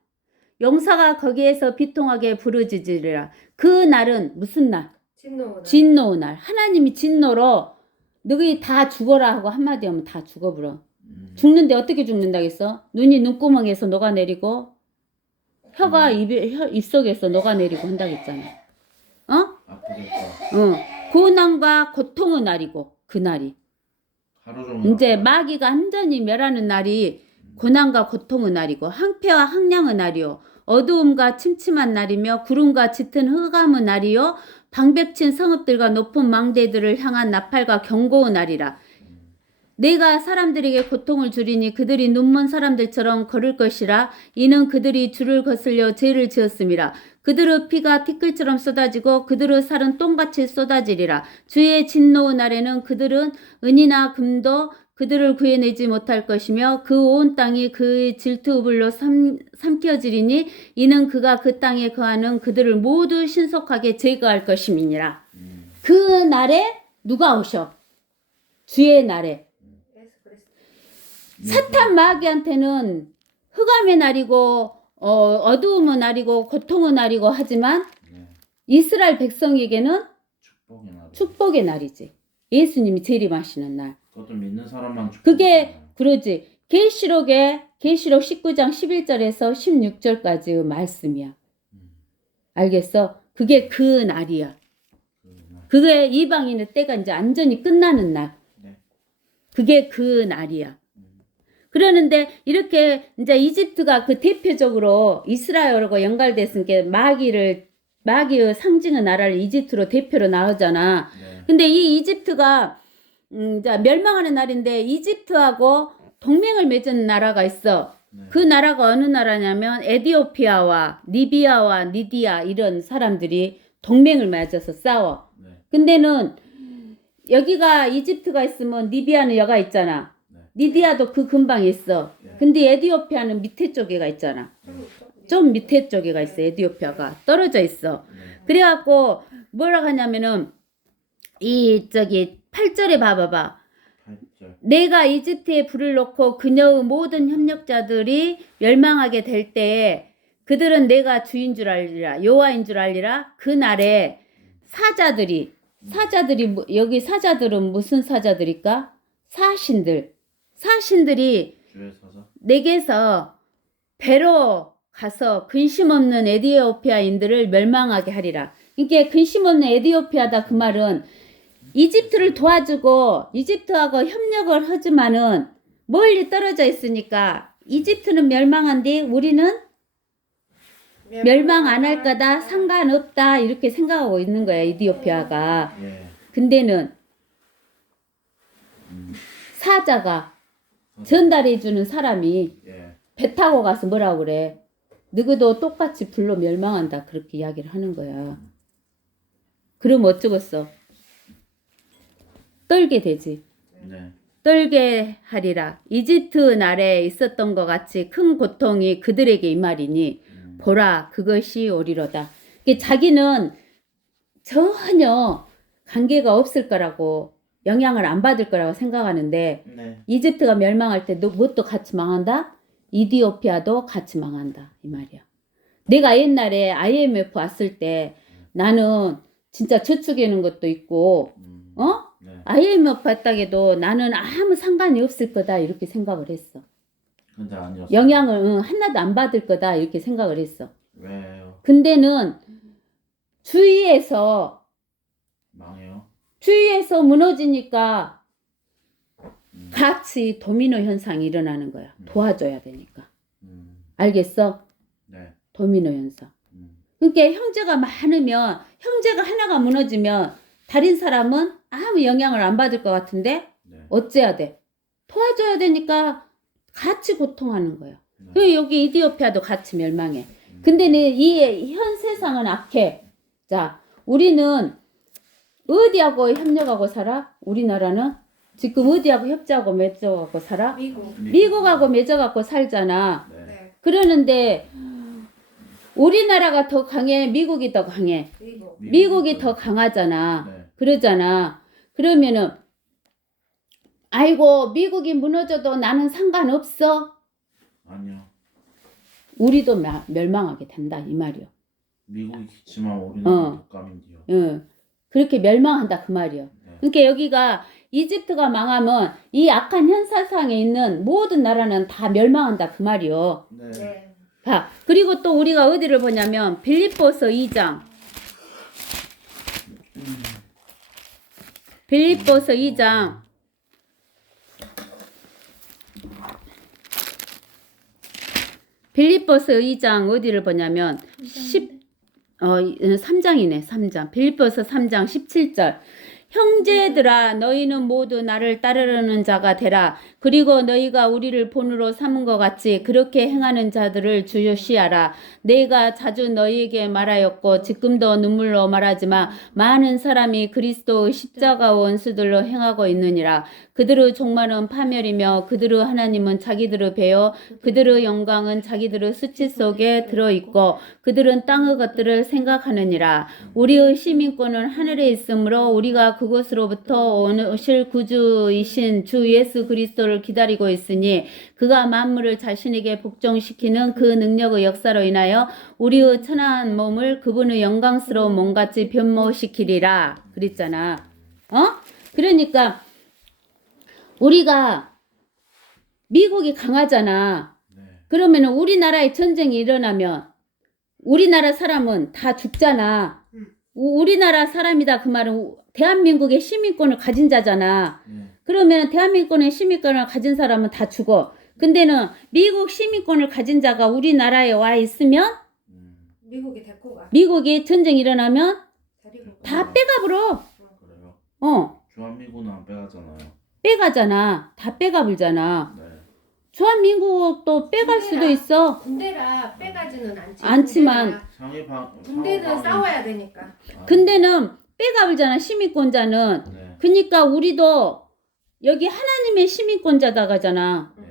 용사가 거기에서 비통하게 부르짖으리라. 그 날은 무슨 날? 진노. 진노의 날. 하나님이 진노로 너희 다 죽어라 하고 한마디 하면 다 죽어버려. 죽는데 어떻게 죽는다겠어? 눈이 눈구멍에서 녹아내리고 혀가 입속에서 녹아내리고 한다겠잖아. 어? 아프겠다. 고난과 고통의 날이고 그 날이. 하루 종일. 이제 아파요. 마귀가 완전히 멸하는 날이 고난과 고통의 날이고 항폐와 항량의 날이요. 어두움과 침침한 날이며 구름과 짙은 흑암의 날이요. 방백친 성읍들과 높은 망대들을 향한 나팔과 경고의 날이라. 내가 사람들에게 고통을 주리니 그들이 눈먼 사람들처럼 걸을 것이라. 이는 그들이 주를 거슬려 죄를 지었음이라. 그들의 피가 티끌처럼 쏟아지고 그들의 살은 똥같이 쏟아지리라. 주의 진노의 날에는 그들은 은이나 금도 그들을 구해내지 못할 것이며 그 온 땅이 그의 질투불로 삼켜지리니 이는 그가 그 땅에 거하는 그들을 모두 신속하게 제거할 것임이니라. 그 날에 누가 오셔? 주의 날에. 예수 그리스도. 사탄 마귀한테는 흑암의 날이고 어두움의 날이고 고통의 날이고 하지만 네. 이스라엘 백성에게는 축복의 날. 축복의 날이지. 예수님이 재림하시는 날. 그것도 믿는 사람만 축복. 그게 그러지. 계시록 19장 11절에서 16절까지의 말씀이야. 알겠어? 그게 그 날이야. 그게 이방인의 때가 이제 완전히 끝나는 날. 네. 그게 그 날이야. 그러는데 이렇게 이제 이집트가 그 대표적으로 이스라엘하고 연결됐으니까 마귀의 상징의 나라를 이집트로 대표로 나오잖아. 네. 근데 이 이집트가 이제 멸망하는 날인데 이집트하고 동맹을 맺은 나라가 있어. 네. 그 나라가 어느 나라냐면 에디오피아와 리비아와 니디아 이런 사람들이 동맹을 맺어서 싸워. 네. 근데는 여기가 이집트가 있으면 리비아는 여가 있잖아. 네. 니디아도 그 근방에 있어. 네. 근데 에디오피아는 밑에 쪽에가 있잖아. 좀 밑에 쪽에가 있어. 에디오피아가 떨어져 있어. 네. 그래갖고 뭐라고 하냐면은 이 저기 8절에 봐봐봐. 8절. 내가 이집트에 불을 놓고 그녀의 모든 협력자들이 멸망하게 될 때에 그들은 내가 주인 줄 알리라. 여호와인 줄 알리라. 그 날에 사자들이 여기 사자들은 무슨 사자들일까? 사신들이 주의 사자. 내게서 배로 가서 근심 없는 에디오피아인들을 멸망하게 하리라. 이게 근심 없는 에디오피아다 그 말은 이집트를 도와주고 이집트하고 협력을 하지만은 멀리 떨어져 있으니까 이집트는 멸망한데 우리는 멸망 안 할 거다 상관없다 이렇게 생각하고 있는 거야 에디오피아가. 예. 근데는 사자가 전달해 주는 사람이 예. 배 타고 가서 뭐라고 그래? 너희도 똑같이 불로 멸망한다 그렇게 이야기를 하는 거야. 그럼 어쩌겠어? 떨게 되지. 네. 떨게 하리라. 이집트 날에 있었던 것 같이 큰 고통이 그들에게 임하리니 보라 그것이 오리로다. 이게 자기는 전혀 관계가 없을 거라고 영향을 안 받을 거라고 생각하는데 네. 이집트가 멸망할 때 뭣도 같이 망한다? 이디오피아도 같이 망한다 이 말이야. 내가 옛날에 IMF 왔을 때 나는 진짜 저축해놓은 것도 있고 네. IMF 왔다게도 나는 아무 상관이 없을 거다 이렇게 생각을 했어. 근데 아니었어요. 영향을 하나도 안 받을 거다 이렇게 생각을 했어. 왜요? 근데는 주위에서 망해요? 무너지니까 같이 도미노 현상이 일어나는 거야. 도와줘야 되니까. 알겠어? 네. 도미노 현상. 그러니까 형제가 많으면 형제가 하나가 무너지면 다른 사람은 아무 영향을 안 받을 것 같은데 네. 어째야 돼? 도와줘야 되니까 같이 고통하는 거야. 네. 그리고 여기 이디오피아도 같이 멸망해. 근데는 이 현 세상은 악해. 자, 우리는 어디하고 협력하고 살아? 우리나라는 지금 어디하고 협조하고 맺어갖고 살아? 미국. 미국하고 맺어갖고 살잖아. 네. 네. 그러는데 우리나라가 더 강해? 미국이 더 강해? 미국. 미국이 더 강하잖아. 네. 그러잖아. 그러면은 아이고 미국이 무너져도 나는 상관없어? 아니요. 우리도 멸망하게 된다 이 말이요. 미국이 기치만 우리나라 독감인데요. 그렇게 멸망한다 그 말이요. 네. 그러니까 여기가 이집트가 망하면 이 악한 현사상에 있는 모든 나라는 다 멸망한다 그 말이요. 네. 네. 봐. 그리고 또 우리가 어디를 보냐면 빌립보서 2장. 빌립보서 2장. 빌립보서 2장 어디를 보냐면 3장이네. 3장. 빌립보서 3장 17절. 형제들아 너희는 모두 나를 따르려는 자가 되라. 그리고 너희가 우리를 본으로 삼은 것 같이 그렇게 행하는 자들을 주시하라. 내가 자주 너희에게 말하였고 지금도 눈물로 말하지만 많은 사람이 그리스도의 십자가 원수들로 행하고 있느니라. 그들의 종말은 파멸이며 그들의 하나님은 자기들의 배요 그들의 영광은 자기들의 수치 속에 들어있고 그들은 땅의 것들을 생각하느니라. 우리의 시민권은 하늘에 있으므로 우리가 그곳으로부터 오실 구주이신 주 예수 그리스도를 기다리고 있으니 그가 만물을 자신에게 복종시키는 그 능력의 역사로 인하여 우리의 천한 몸을 그분의 영광스러운 몸같이 변모시키리라. 그랬잖아. 그러니까 우리가 미국이 강하잖아. 네. 그러면 우리나라에 전쟁이 일어나면 우리나라 사람은 다 죽잖아. 우리나라 사람이다 그 말은 대한민국의 시민권을 가진 자잖아. 네. 그러면 대한민국의 시민권을 가진 사람은 다 죽어. 근데는 미국 시민권을 가진 자가 우리나라에 와 있으면 미국이 데리고 가. 미국이 전쟁 일어나면 데리고 가. 다 빼가불어. 그래요? 주한미군은 안 빼가잖아요. 빼가잖아. 다 빼가불잖아. 네. 주한민국도 빼갈 수도 있어. 군대라 빼가지는 않지만 군대는 싸워야 되니까. 근데는 빼가불잖아. 시민권자는. 네. 그러니까 우리도 여기 하나님의 시민권자다가잖아. 네.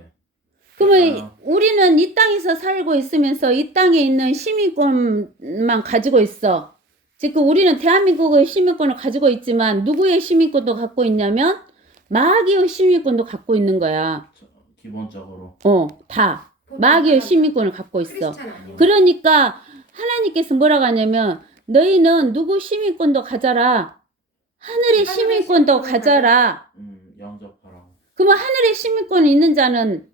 그러면 우리는 이 땅에서 살고 있으면서 이 땅에 있는 시민권만 가지고 있어. 지금 우리는 대한민국의 시민권을 가지고 있지만 누구의 시민권도 갖고 있냐면 마귀의 시민권도 갖고 있는 거야. 기본적으로. 다. 마귀의 시민권을 갖고 있어. 크리스찬 아니고. 그러니까 하나님께서 뭐라고 하냐면 너희는 누구 시민권도 가져라. 하늘의 시민권도 가져라. 영접하라고. 그러면 하늘의 시민권이 있는 자는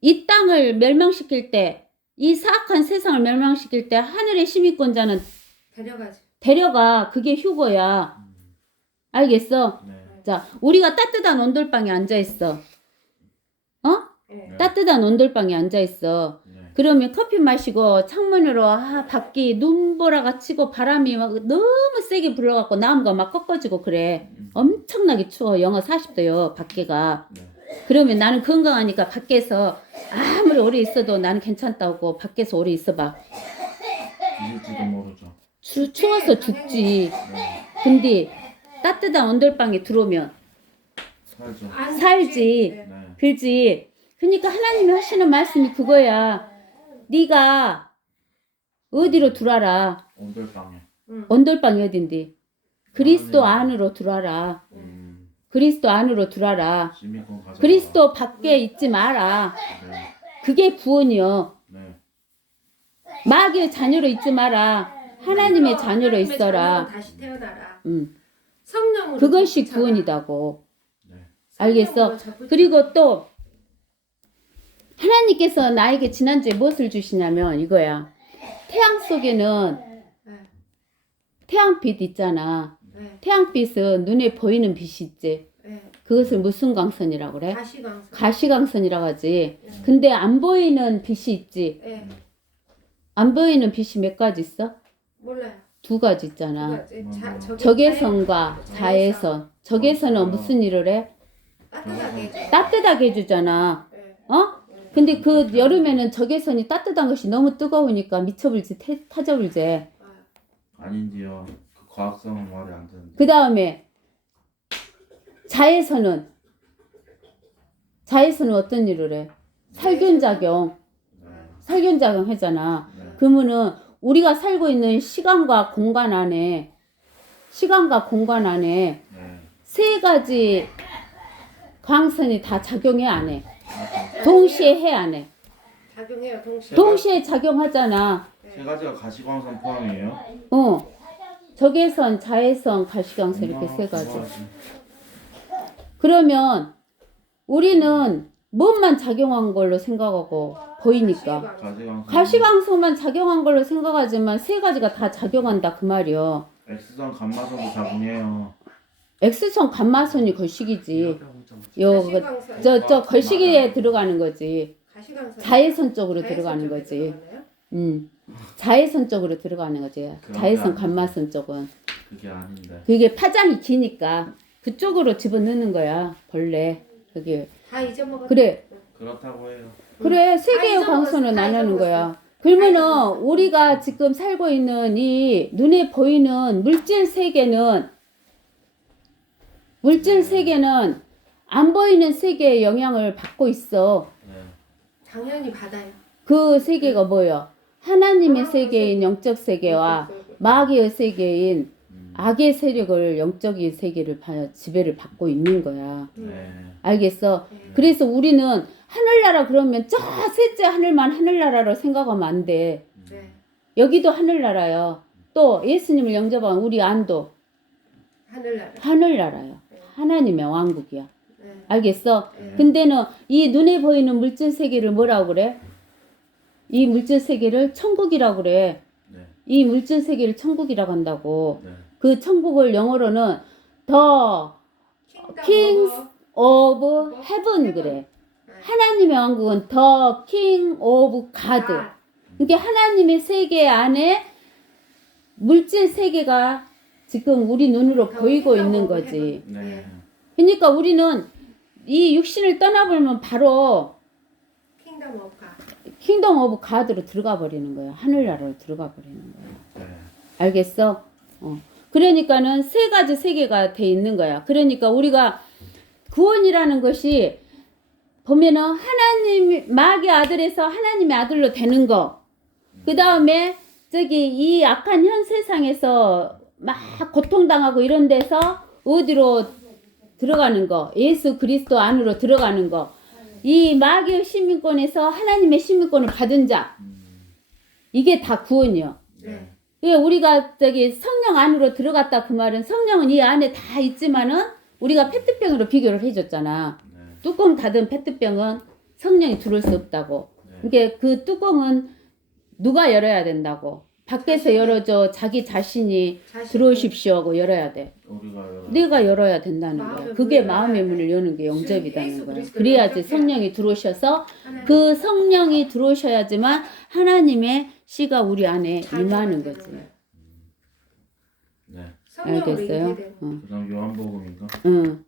이 땅을 멸망시킬 때, 이 사악한 세상을 멸망시킬 때 하늘의 시민권자는 데려가지. 데려가. 그게 휴거야. 알겠어? 네. 자, 우리가 따뜻한 온돌방에 앉아있어. 네. 따뜻한 온돌방에 앉아있어. 네. 그러면 커피 마시고 창문으로 밖이 눈보라가 치고 바람이 막 너무 세게 불어갖고 나무가 막 꺾어지고 그래. 엄청나게 추워. 영하 40도요 밖에가. 네. 그러면 나는 건강하니까 밖에서 아무리 오래 있어도 나는 괜찮다고 밖에서 오래 있어봐. 이길지도 모르죠. 추워서 죽지. 네. 근데 따뜻한 온돌방에 들어오면 살죠. 안 살지. 죽지. 네. 네. 그렇지. 그러니까 하나님이 하시는 말씀이 그거야. 네가 어디로 들어와라. 온돌방에. 온돌방이 어딘데? 그리스도 안으로 들어와라. 그리스도 안으로 들어와라. 시민권 가져. 그리스도 밖에 있지 마라. 네. 그게 구원이요. 네. 마귀의 자녀로 있지 마라. 하나님의 자녀로 하나님의 있어라. 자녀로 다시 태어나라. 그것이 성령으로 붙잡아. 구원이다고. 네. 알겠어? 성령으로 붙잡아. 그리고 또 하나님께서 나에게 지난주에 무엇을 주시냐면 이거야. 태양 속에는 네. 태양빛 있잖아. 네. 태양빛은 눈에 보이는 빛이 있지. 네. 그것을 무슨 광선이라고 그래? 가시광선. 가시광선이라고 하지. 근데 안 보이는 빛이 있지. 네. 안 보이는 빛이 몇 가지 있어? 몰라요. 두 가지 있잖아. 그거지. 적외선과 자외선. 적외선은 무슨 일을 해? 따뜻하게 해줘. 따뜻하게 해주잖아. 네. 근데 그 여름에는 적외선이 따뜻한 것이 너무 뜨거우니까 미쳐불지 타져불지. 아닌데요. 그 과학성은 말이 안 되는데. 그 다음에 자외선은 어떤 일을 해? 살균작용. 네. 살균작용 하잖아. 네. 그러면은 우리가 살고 있는 시간과 공간 안에 네. 세 가지 광선이 다 작용해 안 해? 맞아. 동시에 해 안 해? 작용해요 동시에. 동시에 작용하잖아. 세 가지가 가시광선 포함이에요? 적외선, 자외선, 가시광선 이렇게 세 가지. 그거지. 그러면 우리는 뭔만 작용한 걸로 생각하고 보이니까 가시광선. 가시광선만 작용한 걸로 생각하지만 세 가지가 다 작용한다 그 말이요. X선 감마선도 작용해요. X선 감마선이 걸식이지. 가시광선. 저 걸식에 들어가는 거지. 가시광선. 자외선 쪽으로 자외선 들어가는 쪽에 거지. 들어가나요? 자외선 쪽으로 들어가는 거지. 그런 자외선 게 감마선 쪽은. 그게 아닌데. 그게 파장이 기니까 그쪽으로 집어넣는 거야. 벌레. 그게. 다 잊어먹었어. 그래. 그렇다고 해요. 그래. 세 개의 잊어먹었어. 광선은 다 안 하는 잊어먹었어. 거야. 그러면은 잊어먹었어. 우리가 지금 살고 있는 이 눈에 보이는 물질 세계는 안 보이는 세계의 영향을 받고 있어. 네. 당연히 받아요. 그 세계가 뭐예요? 하나님의 세계인 영적 세계와 마귀의 세계인 악의 세력을 영적인 세계를 지배를 받고 있는 거야. 네. 알겠어? 네. 그래서 우리는 하늘나라 그러면 저 셋째 하늘만 하늘나라로 생각하면 안 돼. 네. 여기도 하늘나라요. 또 예수님을 영접한 우리 안도 하늘나라. 하늘나라요. 하나님의 왕국이야. 네. 알겠어? 네. 근데는 이 눈에 보이는 물질 세계를 뭐라고 그래? 이 물질 세계를 천국이라고 그래. 네. 이 물질 세계를 천국이라고 한다고. 네. 그 천국을 영어로는 The Kings of Heaven 그래. 하나님의 왕국은 The King of God. 그러니까 하나님의 세계 안에 물질 세계가 지금 우리 눈으로 보이고 있는 거지. 네. 그러니까 우리는 이 육신을 떠나버리면 바로 킹덤 오브 갓. 킹덤 오브 가드로 들어가 버리는 거야. 하늘나라로 들어가 버리는 거야. 네. 알겠어? 그러니까는 세 가지 세계가 돼 있는 거야. 그러니까 우리가 구원이라는 것이 보면은 하나님 마귀의 아들에서 하나님의 아들로 되는 거. 그 다음에 저기 이 악한 현 세상에서 막 고통당하고 이런 데서 어디로 들어가는 거. 예수 그리스도 안으로 들어가는 거. 이 마귀의 시민권에서 하나님의 시민권을 받은 자. 이게 다 구원이요. 네. 예, 우리가 저기 성령 안으로 들어갔다 그 말은 성령은 이 안에 다 있지만은 우리가 페트병으로 비교를 해줬잖아. 네. 뚜껑 닫은 페트병은 성령이 들어올 수 없다고. 네. 그러니까 그 뚜껑은 누가 열어야 된다고. 밖에서 열어줘. 자기 자신이 들어오십시오 하고 열어야 돼. 우리가 여러 내가 열어야 된다는 거야. 마음의 그게 문을 마음의 열어야 문을 돼. 여는 게 예수 영접이라는 거야. 그리스도를 그래야지 영접해야 성령이 들어오셔서 하나님 그 성령이 들어오셔야지만 하나님의 씨가 우리 안에 임하는 되는 거지. 거예요. 네. 성령으로 알겠어요? 임게 되는 응. 그다음 요한복음인가? 응.